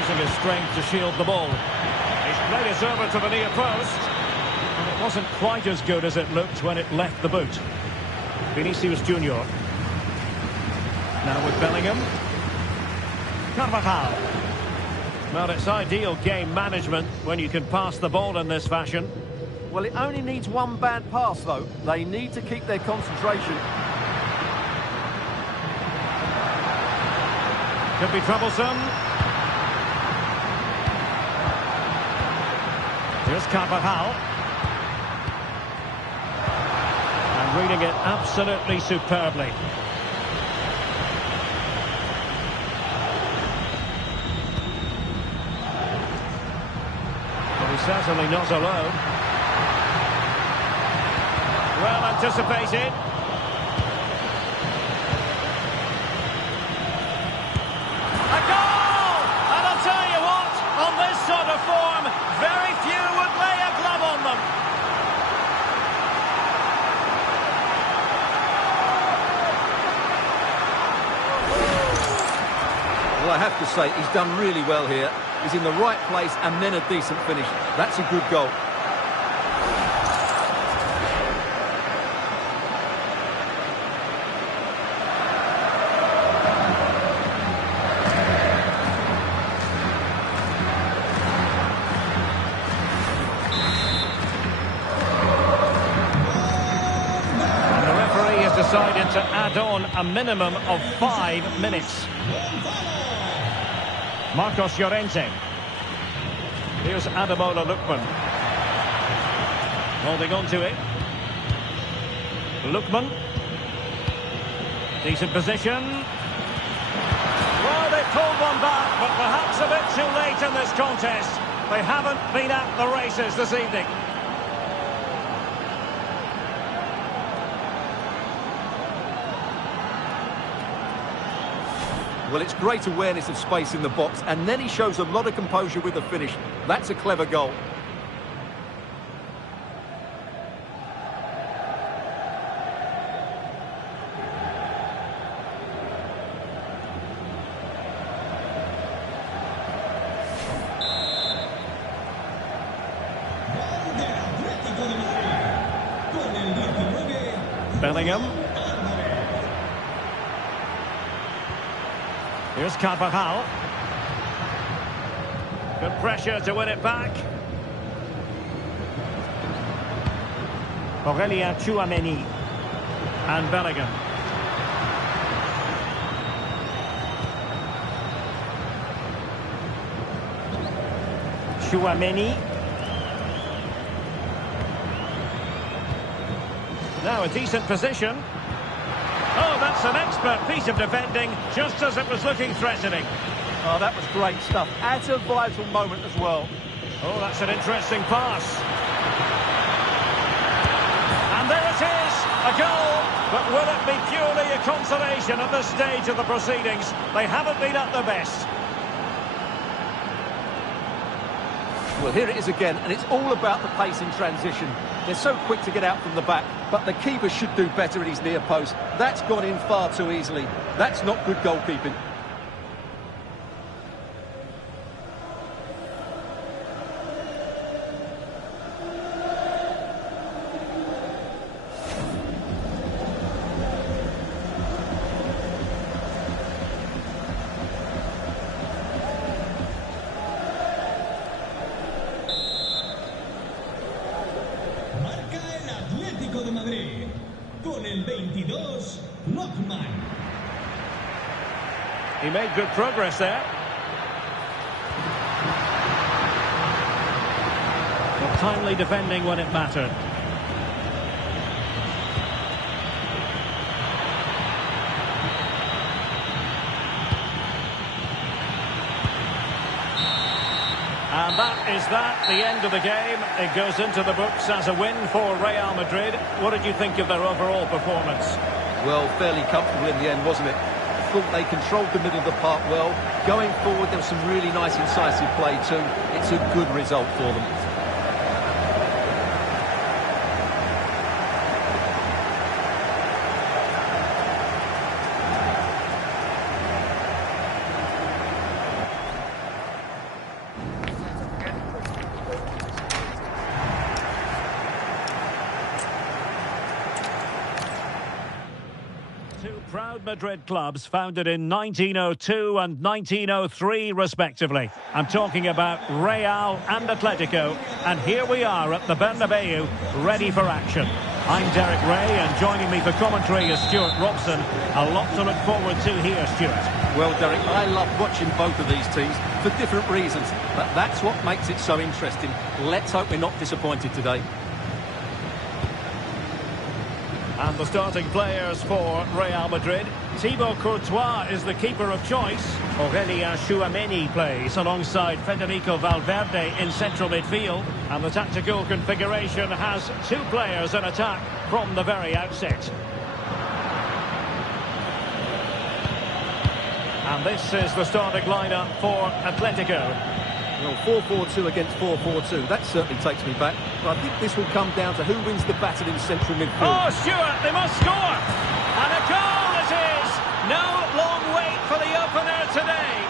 Using his strength to shield the ball. He's played it over to the near post. And it wasn't quite as good as it looked when it left the boot. Vinicius Junior. Now with Bellingham. Carvajal. Well, it's ideal game management when you can pass the ball in this fashion. Well, it only needs one bad pass, though. They need to keep their concentration. Could be troublesome. Here's Carvajal. And reading it absolutely superbly. But he's certainly not alone. Well anticipated. A goal! And I'll tell you what, on this sort of form, very few would lay a glove on them. Well, I have to say, he's done really well here. He's in the right place and then a decent finish. That's a good goal. Decided to add on a minimum of 5 minutes. Marcos Llorente. Here's Ademola Lookman. Holding on to it. Lookman. Decent position. Well, they pulled one back, but perhaps a bit too late in this contest. They haven't been at the races this evening. Well, it's great awareness of space in the box, and then he shows a lot of composure with the finish. That's a clever goal. Bellingham. Here's Carvajal. Good pressure to win it back. Aurelien Tchouameni. And Bellingham. Tchouameni. Now a decent position. Oh, that's an expert piece of defending, just as it was looking threatening. Oh, that was great stuff. At a vital moment as well. Oh, that's an interesting pass. And there it is, a goal. But will it be purely a consolation at this stage of the proceedings? They haven't been at their best. Well, here it is again, and it's all about the pace in transition. They're so quick to get out from the back, but the keeper should do better at his near post. That's gone in far too easily. That's not good goalkeeping. Atlético de Madrid, con el 22, Lookman. He made good progress there. But timely defending when it mattered. And that is the end of the game. It goes into the books as a win for Real Madrid. What did you think of their overall performance? Well, fairly comfortable in the end, wasn't it? I thought they controlled the middle of the park well. Going forward, there was some really nice incisive play too. It's a good result for them. Proud Madrid clubs founded in 1902 and 1903 respectively. I'm talking about Real and Atletico, and here we are at the Bernabeu, ready for action. I'm Derek Ray, and joining me for commentary is Stuart Robson. A lot to look forward to here, Stuart. Well, Derek, I love watching both of these teams for different reasons, but that's what makes it so interesting. Let's hope we're not disappointed today. And the starting players for Real Madrid. Thibaut Courtois is the keeper of choice. Aurelien Tchouameni plays alongside Federico Valverde in central midfield. And the tactical configuration has two players in attack from the very outset. And this is the starting lineup for Atletico. Well, 4-4-2 against 4-4-2, that certainly takes me back. But I think this will come down to who wins the battle in central midfield. Oh, Stuart, they must score! And a goal it is! No long wait for the opener today.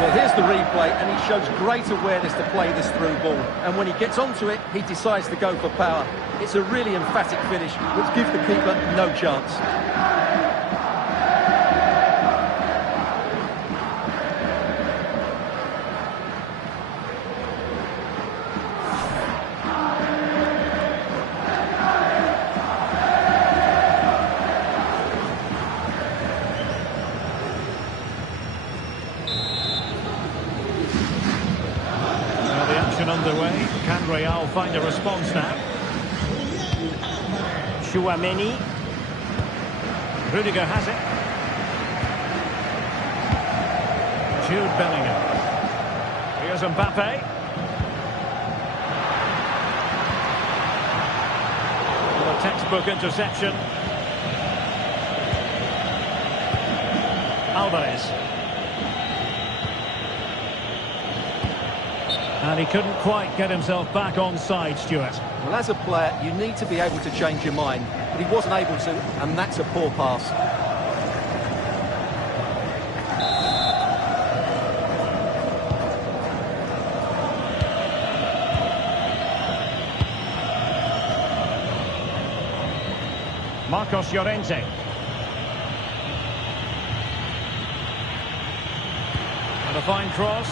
Well, here's the replay, and he shows great awareness to play this through ball. And when he gets onto it, he decides to go for power. It's a really emphatic finish, which gives the keeper no chance. Underway. Can Real find a response now? Tchouameni. Rudiger has it. Jude Bellingham. Here's Mbappe. A textbook interception. Alvarez. And he couldn't quite get himself back on side, Stuart. Well, as a player, you need to be able to change your mind. But he wasn't able to, and that's a poor pass. Marcos Llorente. And a fine cross.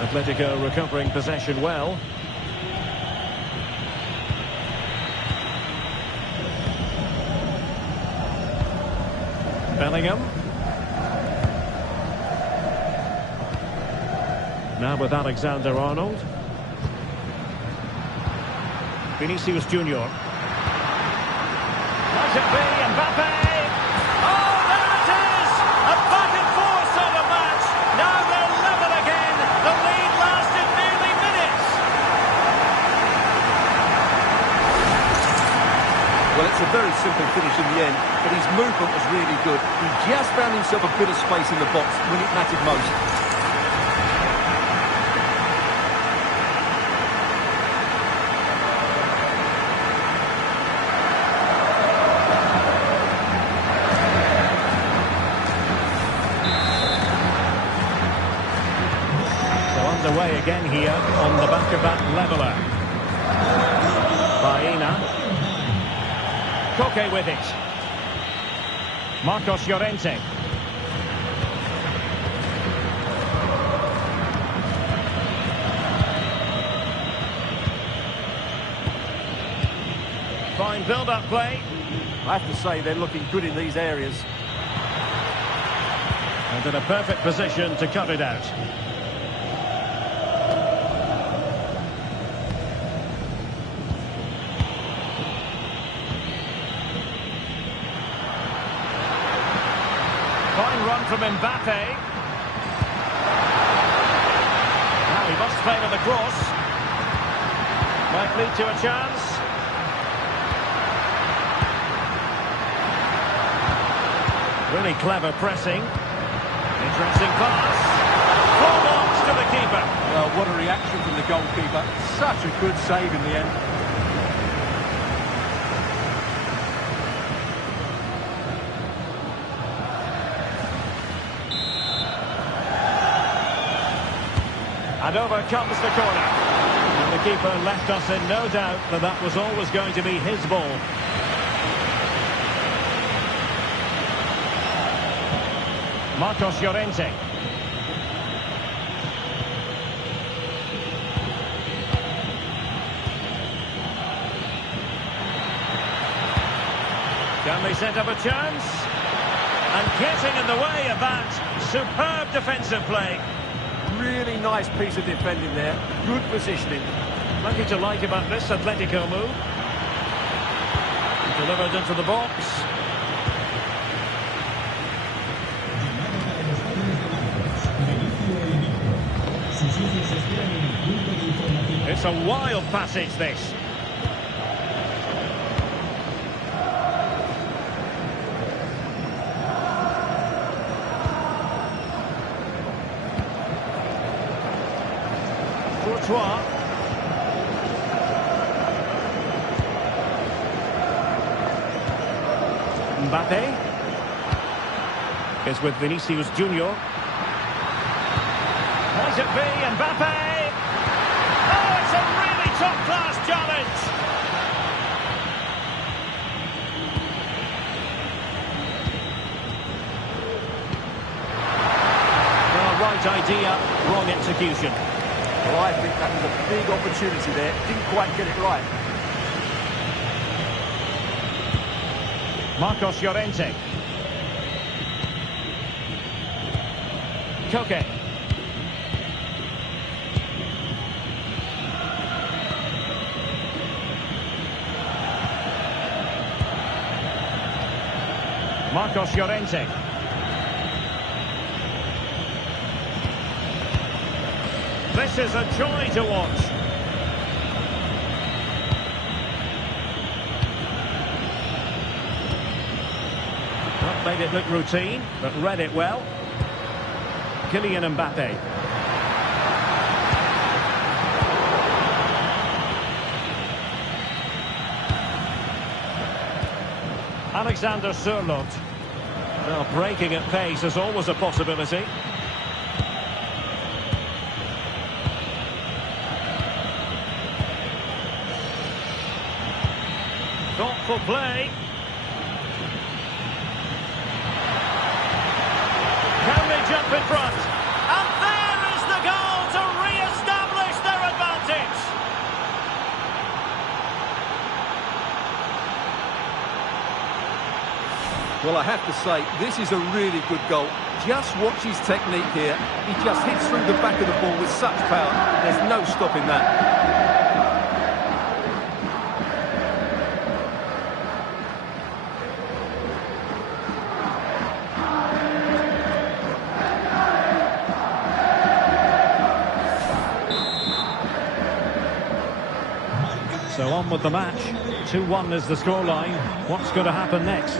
Atletico recovering possession well. Bellingham. Now with Alexander-Arnold. Vinicius Junior. Might it be Mbappe? Oh, there it is! A back and forth sort of match. Now they're level again. The lead lasted nearly minutes. Well, it's a very simple finish in the end, but his movement was really good. He just found himself a bit of space in the box when it mattered most. Away again here on the back of that leveller. Baena. Koke with it. Marcos Llorente. Fine build-up play. I have to say they're looking good in these areas. And in a perfect position to cut it out. Fine run from Mbappe. Now he must favour the cross. Might lead to a chance. Really clever pressing. Interesting pass. Full marks to the keeper. Well, what a reaction from the goalkeeper. Such a good save in the end. And over comes the corner. And the keeper left us in no doubt that that was always going to be his ball. Marcos Llorente. Can they set up a chance? And getting in the way of that. Superb defensive play. Really nice piece of defending there. Good positioning. Plenty to like about this Atletico move. Delivered into the box. It's a wild passage, this. Courtois. Mbappe is with Vinicius Junior. Might it be Mbappe? Oh, it's a really top-class challenge. Well, right idea, wrong execution. Well, I think that was a big opportunity there. Didn't quite get it right. Marcos Llorente. Koke. Marcos Llorente. This is a joy to watch. Not made it look routine, but read it well. Kylian Mbappe. Alexander Sørloth. Well, breaking at pace is always a possibility. Thoughtful play. Can they jump in front? And there is the goal to re-establish their advantage. Well, I have to say, this is a really good goal. Just watch his technique here. He just hits through the back of the ball with such power. There's no stopping that. So on with the match. 2-1 is the scoreline. What's going to happen next?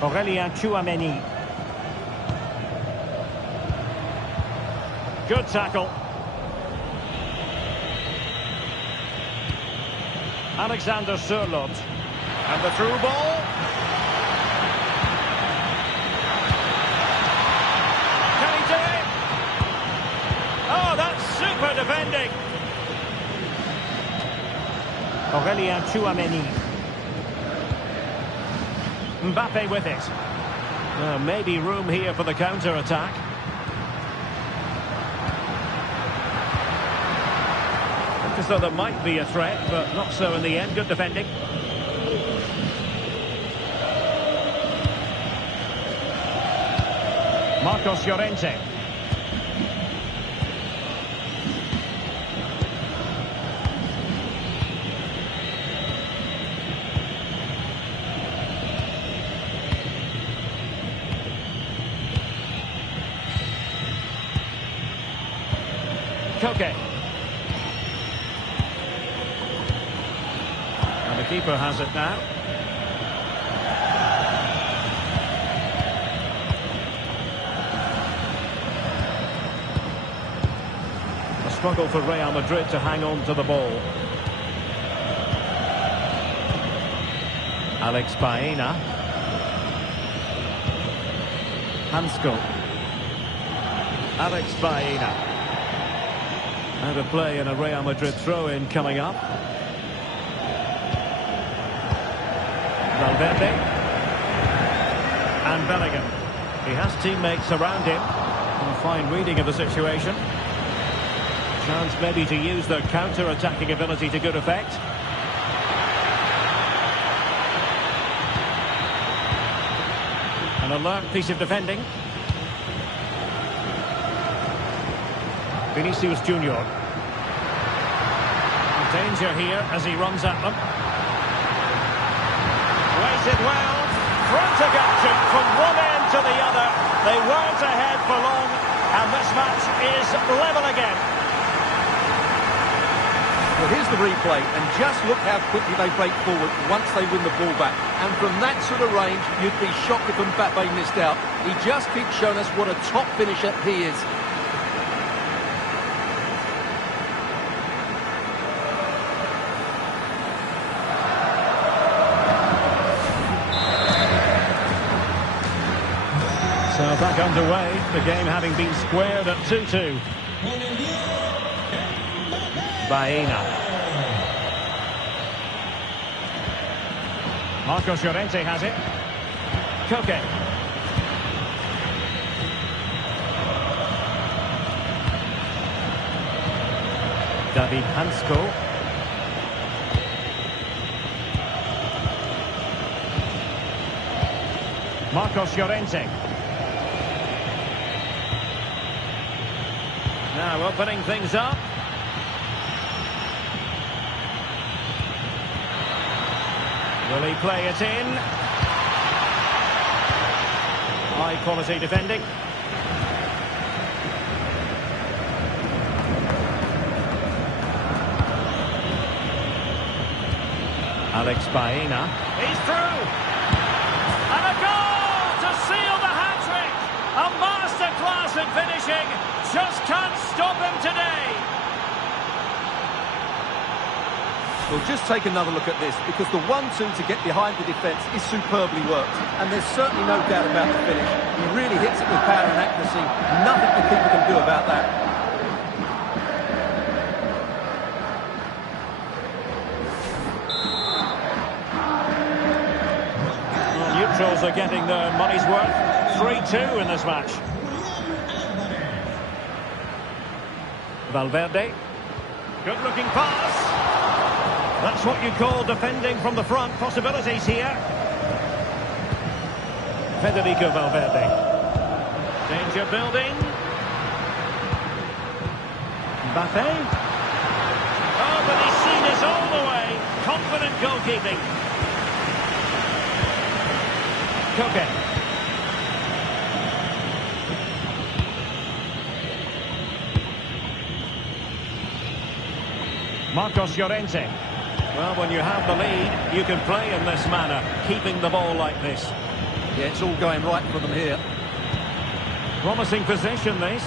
Aurélien Tchouaméni. Good tackle. Alexander Sørloth. And the through ball. Can he do it? Oh, that's super defending. Aurélien Tchouaméni. Mbappe with it. Maybe room here for the counter-attack. Looked as though there might be a threat, but not so in the end. Good defending. Marcos Llorente. Koke. And the keeper has it now. A struggle for Real Madrid to hang on to the ball. Alex Baena. Hansko. Alex Baena. Out of play and a Real Madrid throw-in coming up. Valverde. And Bellingham. He has teammates around him. A fine reading of the situation. Chance maybe to use their counter-attacking ability to good effect. An alert piece of defending. Vinicius Junior. Danger here as he runs at them. Weighted well. Frantic action from one end to the other. They weren't ahead for long, and this match is level again. Well, here's the replay, and just look how quickly they break forward once they win the ball back. And from that sort of range, you'd be shocked if Mbappe missed out. He just keeps showing us what a top finisher he is. So back underway, the game having been squared at 2-2. Baena. Marcos Llorente has it. Koke. David Hansko. Marcos Llorente. Now opening things up. Will he play it in? High quality defending. Alex Baena. He's through! And a goal to seal the hat-trick! A masterclass in finishing. Just can't stop him today. Well, just take another look at this, because the 1-2 to get behind the defence is superbly worked. And there's certainly no doubt about the finish. He really hits it with power and accuracy. Nothing the keeper can do about that. Well, neutrals are getting their money's worth. 3-2 in this match. Valverde. Good-looking pass. That's what you call defending from the front. Possibilities here. Federico Valverde. Danger building. Mbappe. Oh, but he's seen this all the way. Confident goalkeeping. Koke. Marcos Llorente. Well, when you have the lead, you can play in this manner, keeping the ball like this. Yeah, it's all going right for them here. Promising possession, this.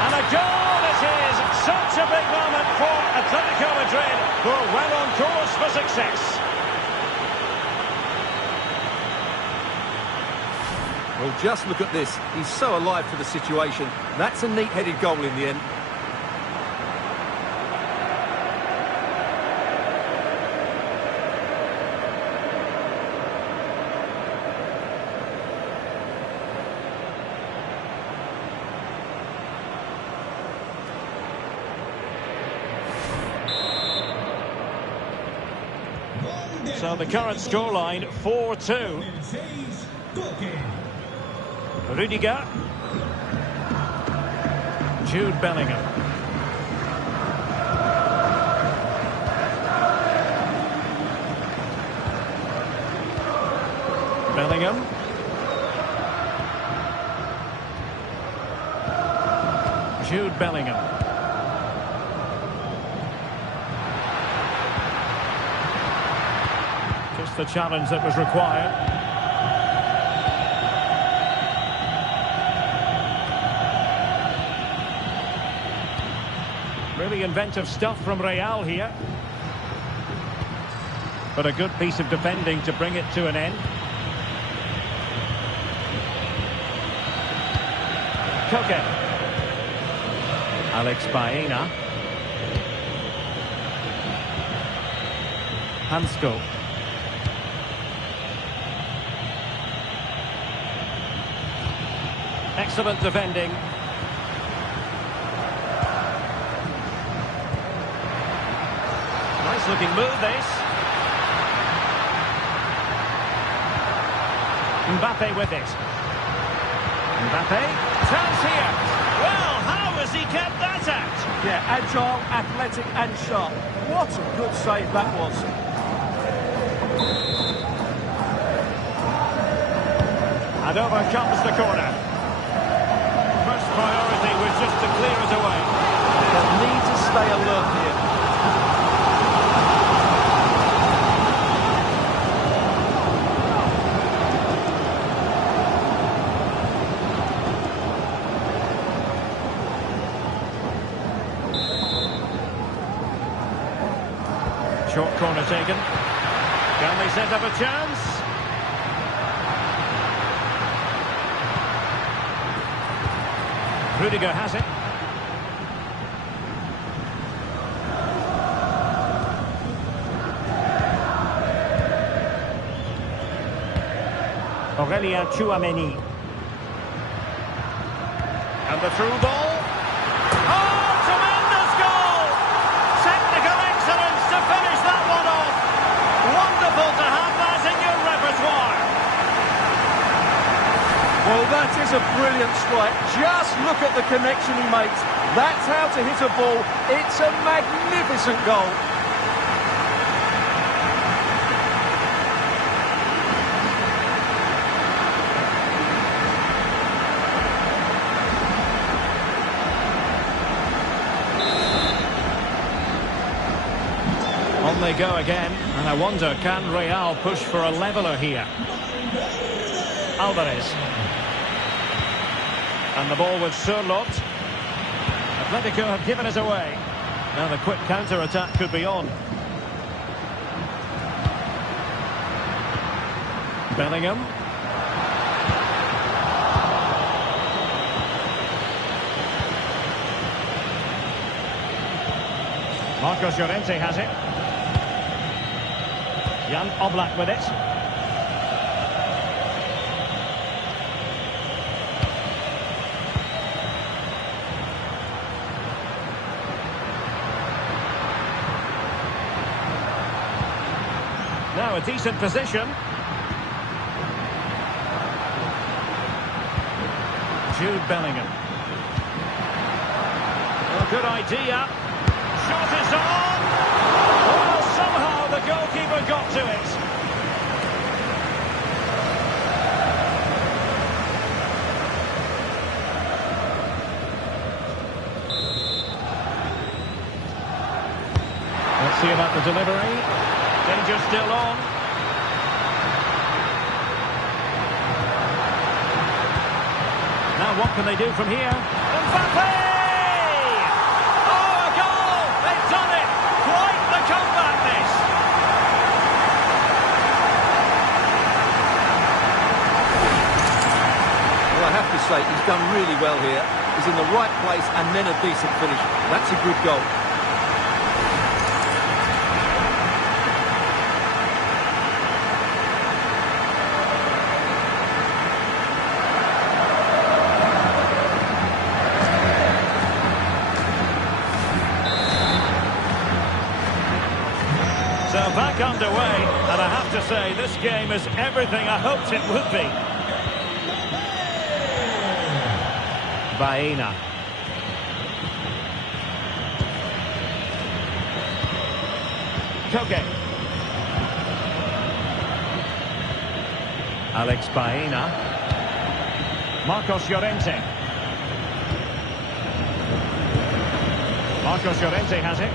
And a goal it is! Such a big moment for Atletico Madrid, who are well on course for success. Well, just look at this. He's so alive to the situation. That's a neat-headed goal in the end. So the current scoreline, 4-2. Rudiger. Jude Bellingham. Bellingham. Jude Bellingham. Just the challenge that was required. Really inventive stuff from Real here. But a good piece of defending to bring it to an end. Koke. Alex Baena. Hansko. Excellent defending. Nice looking move, this. Mbappe with it. Mbappe. Chance here. Well, how has he kept that out? Yeah, agile, athletic and sharp. What a good save that was. And over comes the corner. First priority was just to clear it away. They'll need to stay alert here. Short corner taken. Can they set up a chance? Rudiger has it. Aurelien Tchouameni. And the through ball. Oh, tremendous goal! Technical excellence to finish that one off. Wonderful to have that in your repertoire. Well, that is a brilliant strike. Just look at the connection he makes. That's how to hit a ball. It's a magnificent goal. On they go again, and I wonder, can Real push for a leveller here? Alvarez. And the ball with Surlot. Atletico have given it away. Now the quick counter-attack could be on. Bellingham. Marcos Llorente has it. Jan Oblak with it. Now a decent position. Jude Bellingham. Oh, good idea. Shot is on. Well, somehow the goalkeeper got to it. Let's see about the delivery. Danger still on. Now what can they do from here? Mbappe! Oh, a goal! They've done it! Quite the comeback, this! Well, I have to say, he's done really well here. He's in the right place and then a decent finish. That's a good goal. So back underway, and I have to say, this game is everything I hoped it would be. Baena. Koke. Alex Baena. Marcos Llorente. Marcos Llorente has it.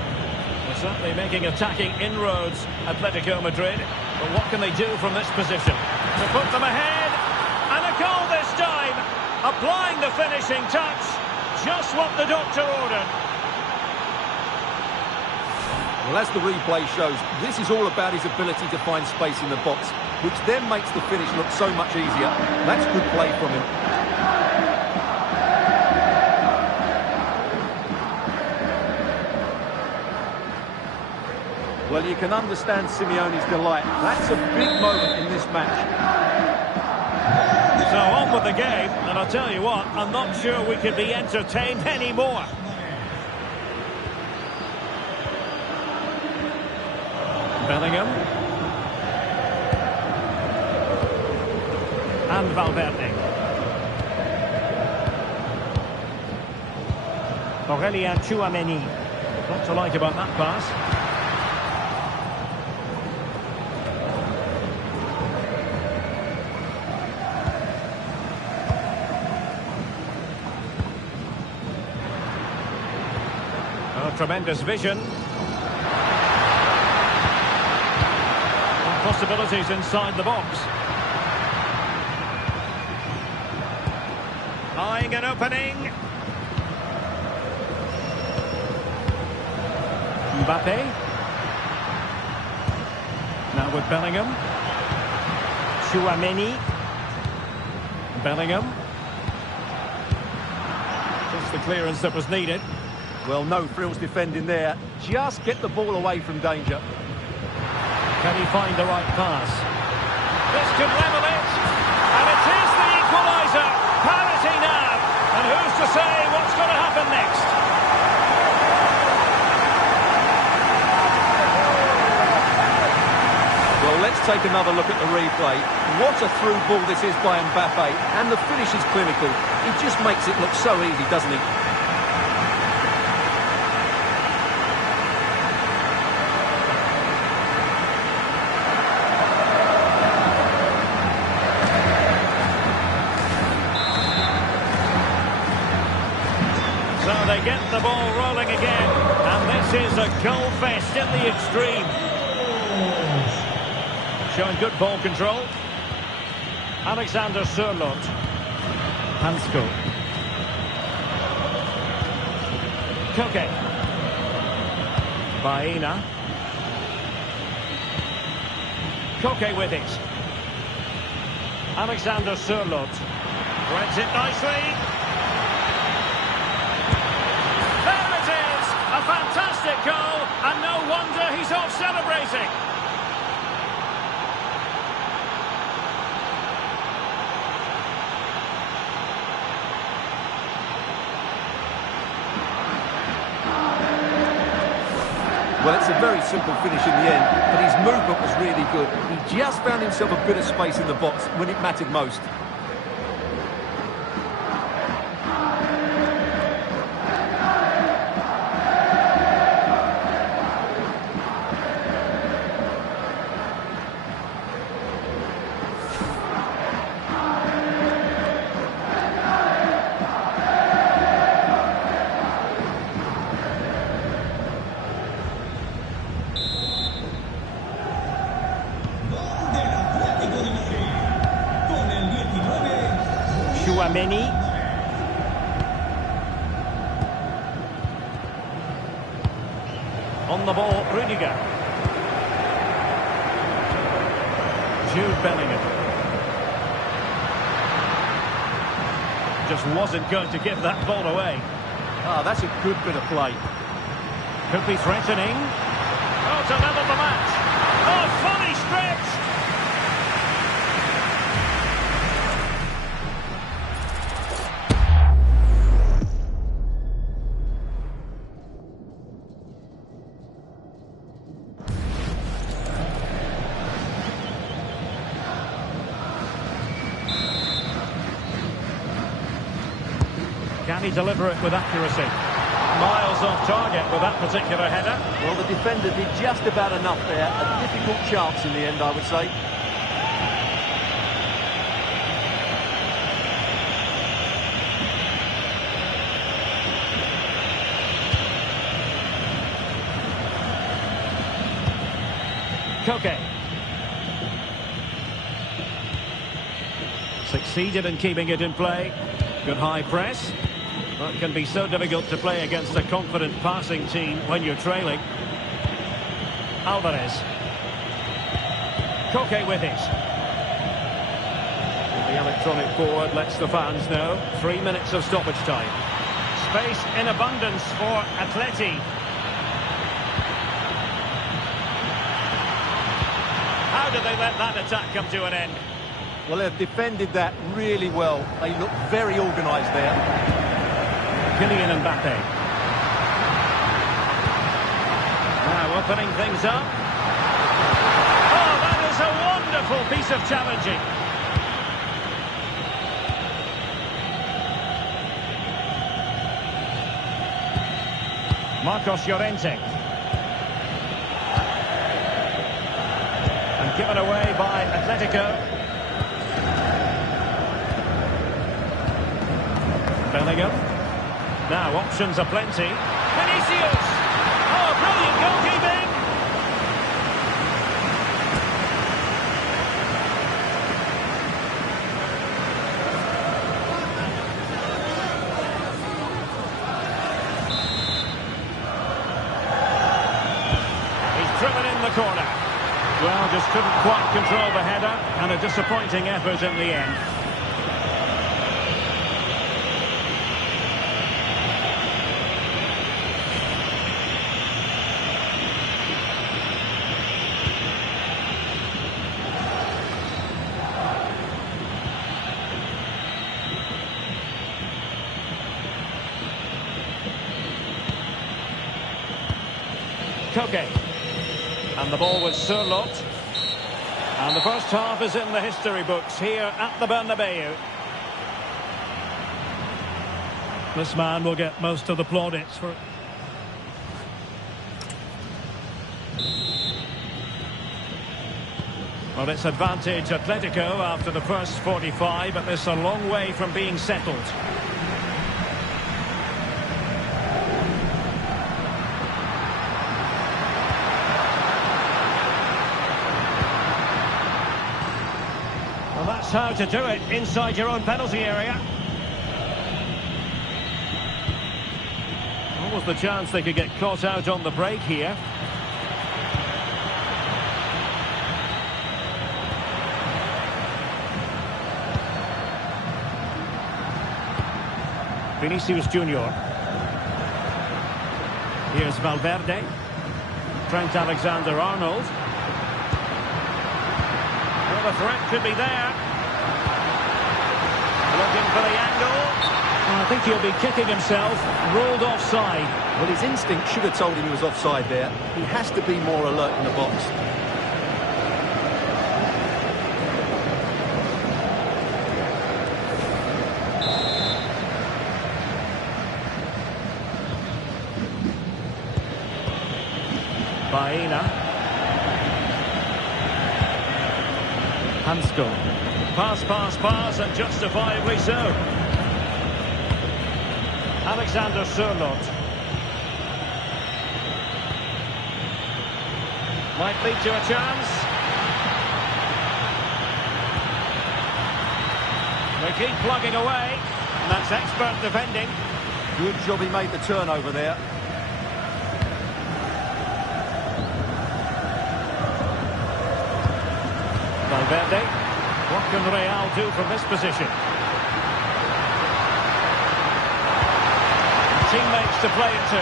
They're certainly making attacking inroads, Atletico Madrid. But what can they do from this position? To put them ahead. And a goal this time. Applying the finishing touch. Just what the doctor ordered. Well, as the replay shows, this is all about his ability to find space in the box, which then makes the finish look so much easier. That's good play from him. Well, you can understand Simeone's delight. That's a big moment in this match. So on with the game, and I'll tell you what, I'm not sure we could be entertained anymore. Bellingham. And Valverde. Aurelien Tchouameni. What to like about that pass? Oh, tremendous vision. Possibilities inside the box. Eyeing an opening. Mbappe. Now with Bellingham. Tchouameni. Bellingham. Just the clearance that was needed. Well, no frills defending there. Just get the ball away from danger. Can he find the right pass? This could level it. And it is the equaliser. Parity now. And who's to say what's going to happen next? Well, let's take another look at the replay. What a through ball this is by Mbappe. And the finish is clinical. He just makes it look so easy, doesn't he? So they get the ball rolling again, and this is a goal fest in the extreme. Showing good ball control. Alexander Sørloth. Hansko. Koke. Baena. Koke with it. Alexander Sørloth. Threads it nicely. A fantastic goal, and no wonder he's off celebrating. Well, it's a very simple finish in the end, but his movement was really good. He just found himself a bit of space in the box when it mattered most. Tchouameni. On the ball, Rudiger. Jude Bellingham. Just wasn't going to give that ball away. Ah, that's a good bit of play. Could be threatening. Oh, to level the match. Oh, fully stretched. Can he deliver it with accuracy? Miles off target with that particular header. Well, the defender did just about enough there. A difficult chance in the end, I would say. Koke. Succeeded in keeping it in play. Good high press. That can be so difficult to play against a confident passing team when you're trailing. Alvarez. Koke with it. The electronic board lets the fans know. 3 minutes of stoppage time. Space in abundance for Atleti. How did they let that attack come to an end? Well, they've defended that really well. They look very organised there. Kylian Mbappe. Now opening things up. Oh, that is a wonderful piece of challenging. Marcos Llorente. And given away by Atletico. Bellingham. Now options are plenty. Vinicius! Oh, brilliant goalkeeping! He's driven in the corner. Well, just couldn't quite control the header, and a disappointing effort in the end. Koke. And the ball was Surlot. And the first half is in the history books here at the Bernabeu. This man will get most of the plaudits for it. Well, it's advantage Atletico after the first 45, but this a long way from being settled. Well, that's how to do it inside your own penalty area. What was the chance they could get caught out on the break here? Vinicius Junior. Here's Valverde. Trent Alexander-Arnold. Well, the threat could be there. Looking for the angle. I think he'll be kicking himself. Rolled offside. Well, his instinct should have told him he was offside there. He has to be more alert in the box. Baena. Hansko. Pass, and justifiably so. Alexander Surlot. Might lead to a chance. They keep plugging away. And that's expert defending. Good job he made the turnover there. Valverde. What can Real do from this position? Teammates to play it to.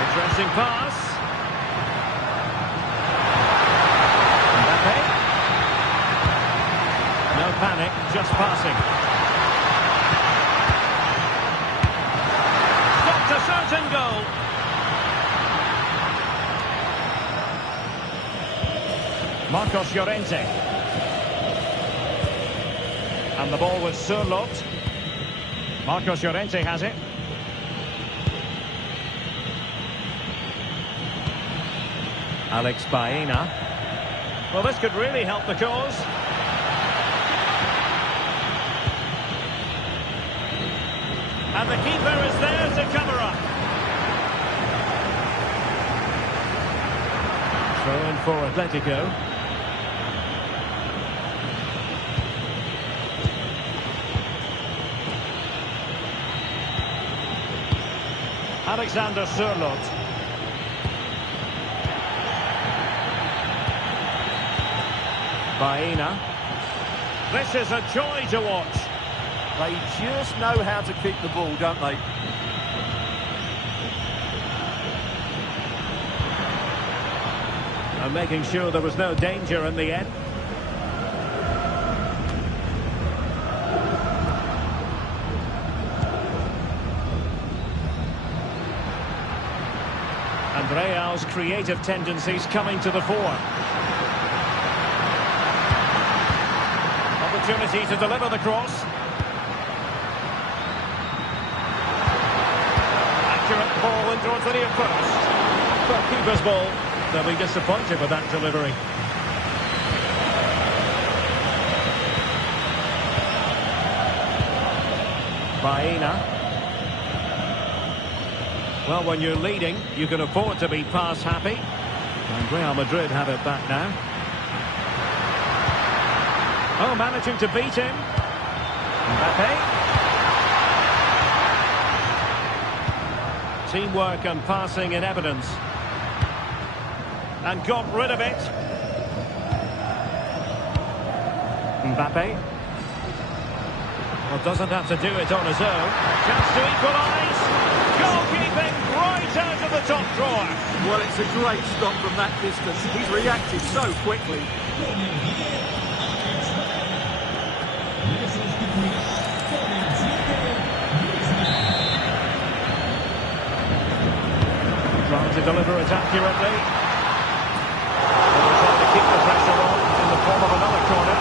Interesting pass. Mbappe. No panic, just passing. Stopped a certain goal. Marcos Llorente. And the ball was Surlot. Marcos Llorente has it. Alex Baena. Well, this could really help the cause. And the keeper is there to cover up. Throw in for Atletico. Alexander Surlot. Baena. This is a joy to watch. They just know how to keep the ball, don't they? And making sure there was no danger in the end. And Real's creative tendencies coming to the fore. Opportunity to deliver the cross. Accurate ball in towards the near post. Well, keeper's ball. They'll be disappointed with that delivery. Baena. Well, when you're leading, you can afford to be pass happy. And Real Madrid have it back now. Oh, managing to beat him. Mbappe. Teamwork and passing in evidence. And got rid of it. Mbappe. Well, doesn't have to do it on his own. Chance to equalise. Goalkeeping right out of the top drawer. Well, it's a great stop from that distance. He's reacted so quickly. Trying to deliver it accurately. Trying to keep the pressure on in the form of another corner.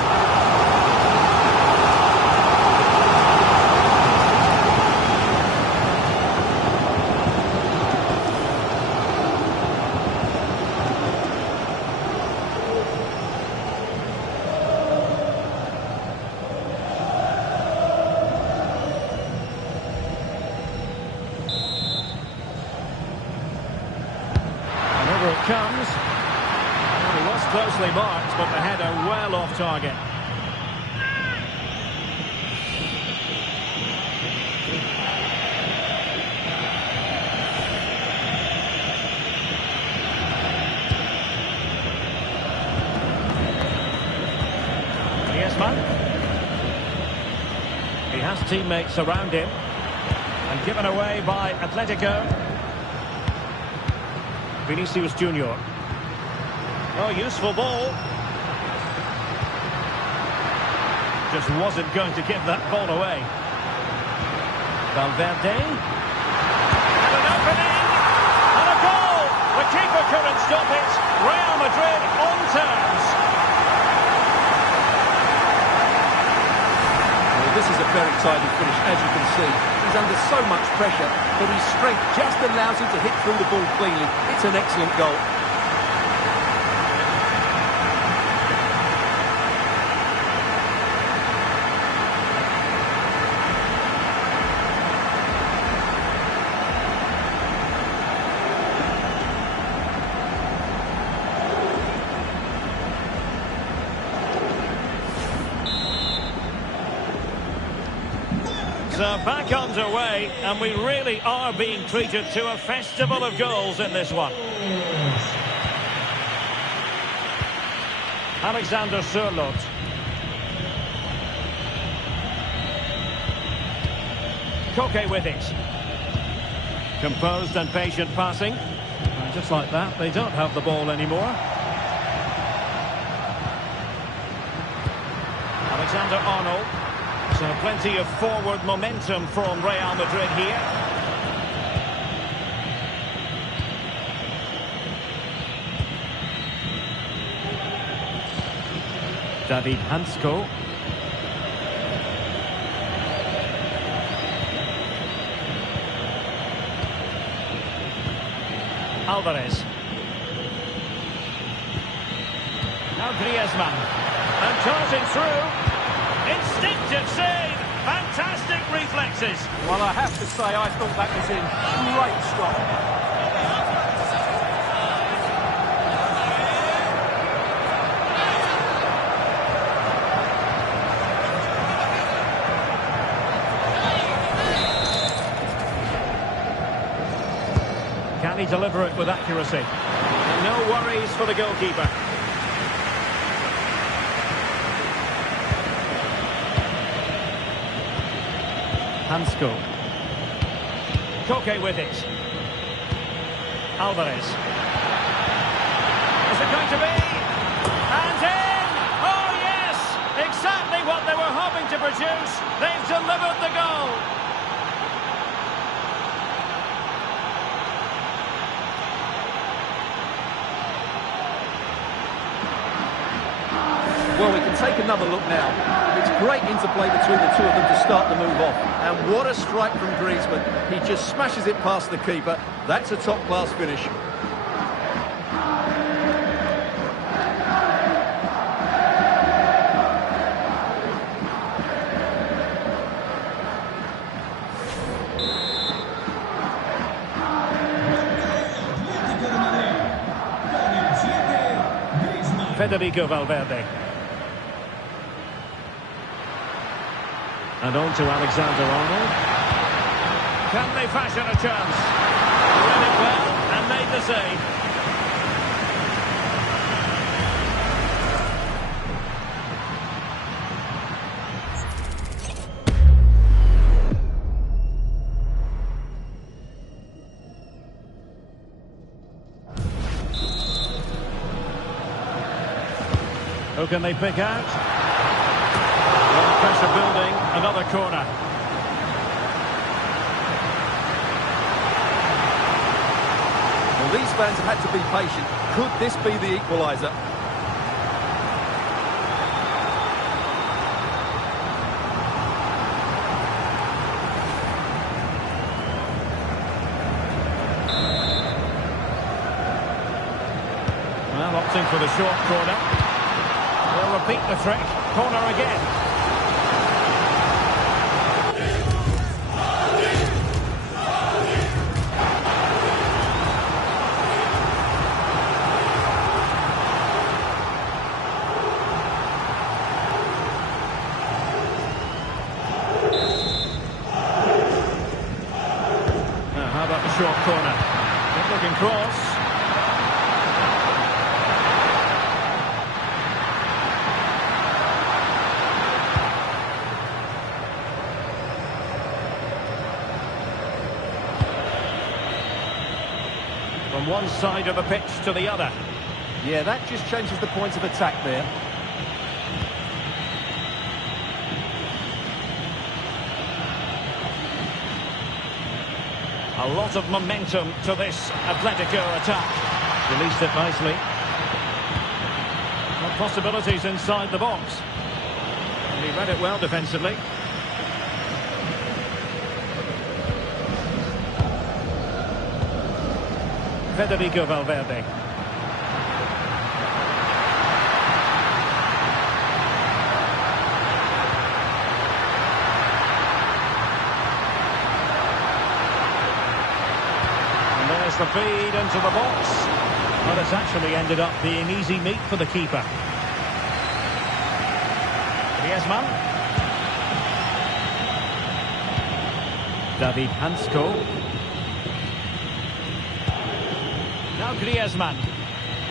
Comes. Well, he was closely marked, but the header well off target. Griezmann. He has teammates around him. And given away by Atletico. Vinicius Junior. Oh, useful ball. Just wasn't going to give that ball away. Valverde. And an opening. And a goal. The keeper couldn't stop it. Real Madrid on terms. Well, this is a very tidy finish, as you can see. He's under so much pressure, but his strength just allows him to hit through the ball cleanly. It's an excellent goal. So back underway, and we really are being treated to a festival of goals in this one. Alexander Sørloth. Koke with it. Composed and patient passing. And just like that, they don't have the ball anymore. Alexander-Arnold. So plenty of forward momentum from Real Madrid here. David Hansko. Alvarez. Now Griezmann. And charging through. Instinctive save. Fantastic reflexes. Well, I have to say, I thought that was in. Great stop. Can he deliver it with accuracy? And no worries for the goalkeeper. Hansco. Koke with it. Alvarez. Is it going to be? And in! Oh yes! Exactly what they were hoping to produce. They've delivered the goal. Well, we can take another look now. It's great interplay between the two of them to start the move off. And what a strike from Griezmann. He just smashes it past the keeper. That's a top-class finish. Federico Valverde. And on to Alexander-Arnold. Can they fashion a chance? Read it well and made the save. Who can they pick out? Well, pressure building, another corner. Well, these fans have had to be patient. Could this be the equaliser? Well, opting for the short corner. They'll repeat the trick. Corner again. How about the short corner? Good looking cross. From one side of the pitch to the other. Yeah, that just changes the point of attack there. A lot of momentum to this Atletico attack. Released it nicely. Got possibilities inside the box. And he read it well defensively. Federico Valverde. And there's the feed into the box. But it's actually ended up being easy meat for the keeper. Griezmann. David Hansco. Now Griezmann.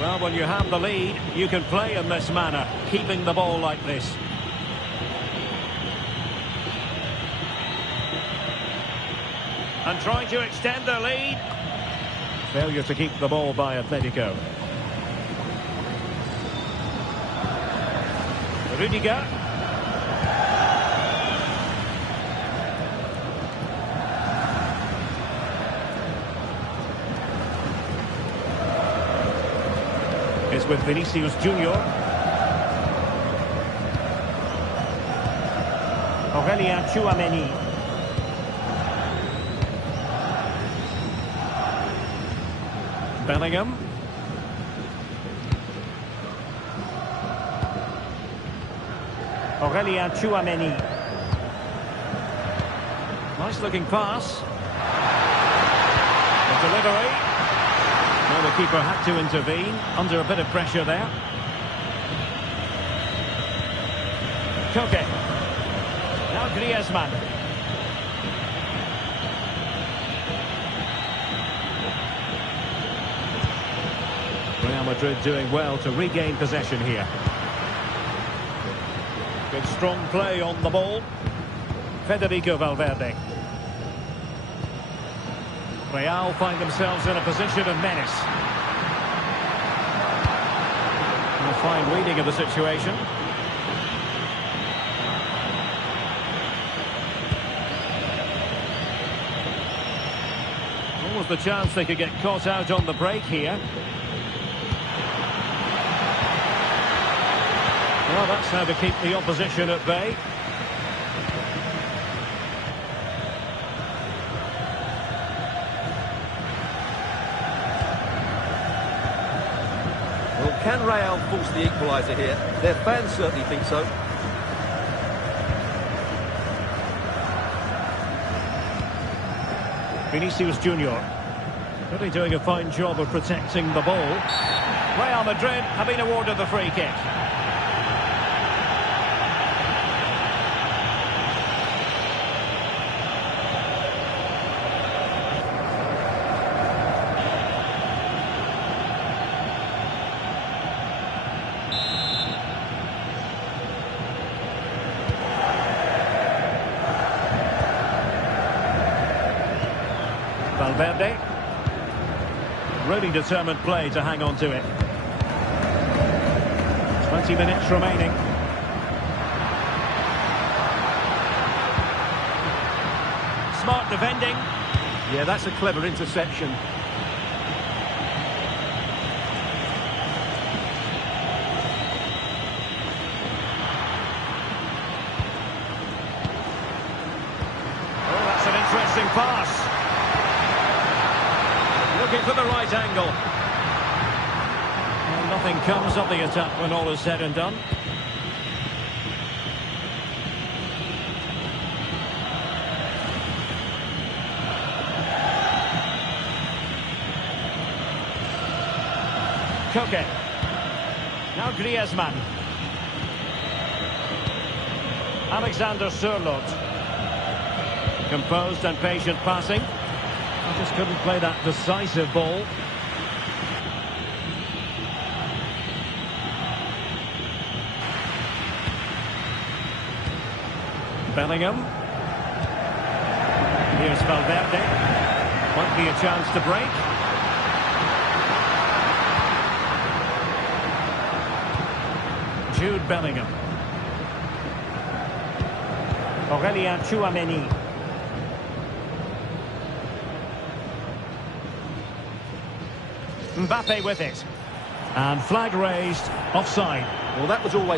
Well, when you have the lead, you can play in this manner, keeping the ball like this. And trying to extend their lead. Failure to keep the ball by Atletico. Rudiger. Is with Vinicius Junior. Aurelien Tchouameni. Bellingham. Aurelien Tchouameni. Nice looking pass. The delivery. Well, the keeper had to intervene under a bit of pressure there. Koke. Now Griezmann. Real Madrid doing well to regain possession here. Good strong play on the ball. Federico Valverde. Real find themselves in a position of menace. A fine reading of the situation. Almost the chance they could get caught out on the break here. Well, that's how to keep the opposition at bay. Well, can Real force the equaliser here? Their fans certainly think so. Vinicius Junior really doing a fine job of protecting the ball. Real Madrid have been awarded the free kick. Valverde. Really determined play to hang on to it. 20 minutes remaining. Smart defending. Yeah, that's a clever interception. Oh, that's an interesting pass. Looking for the right angle. Well, nothing comes of the attack when all is said and done. Koke. Now Griezmann. Alexander Sørloth. Composed and patient passing. Just couldn't play that decisive ball. Bellingham. Here's Valverde. Might be a chance to break. Jude Bellingham. Aurélien Tchouameni. Mbappe with it. And flag raised, offside. Well, that was always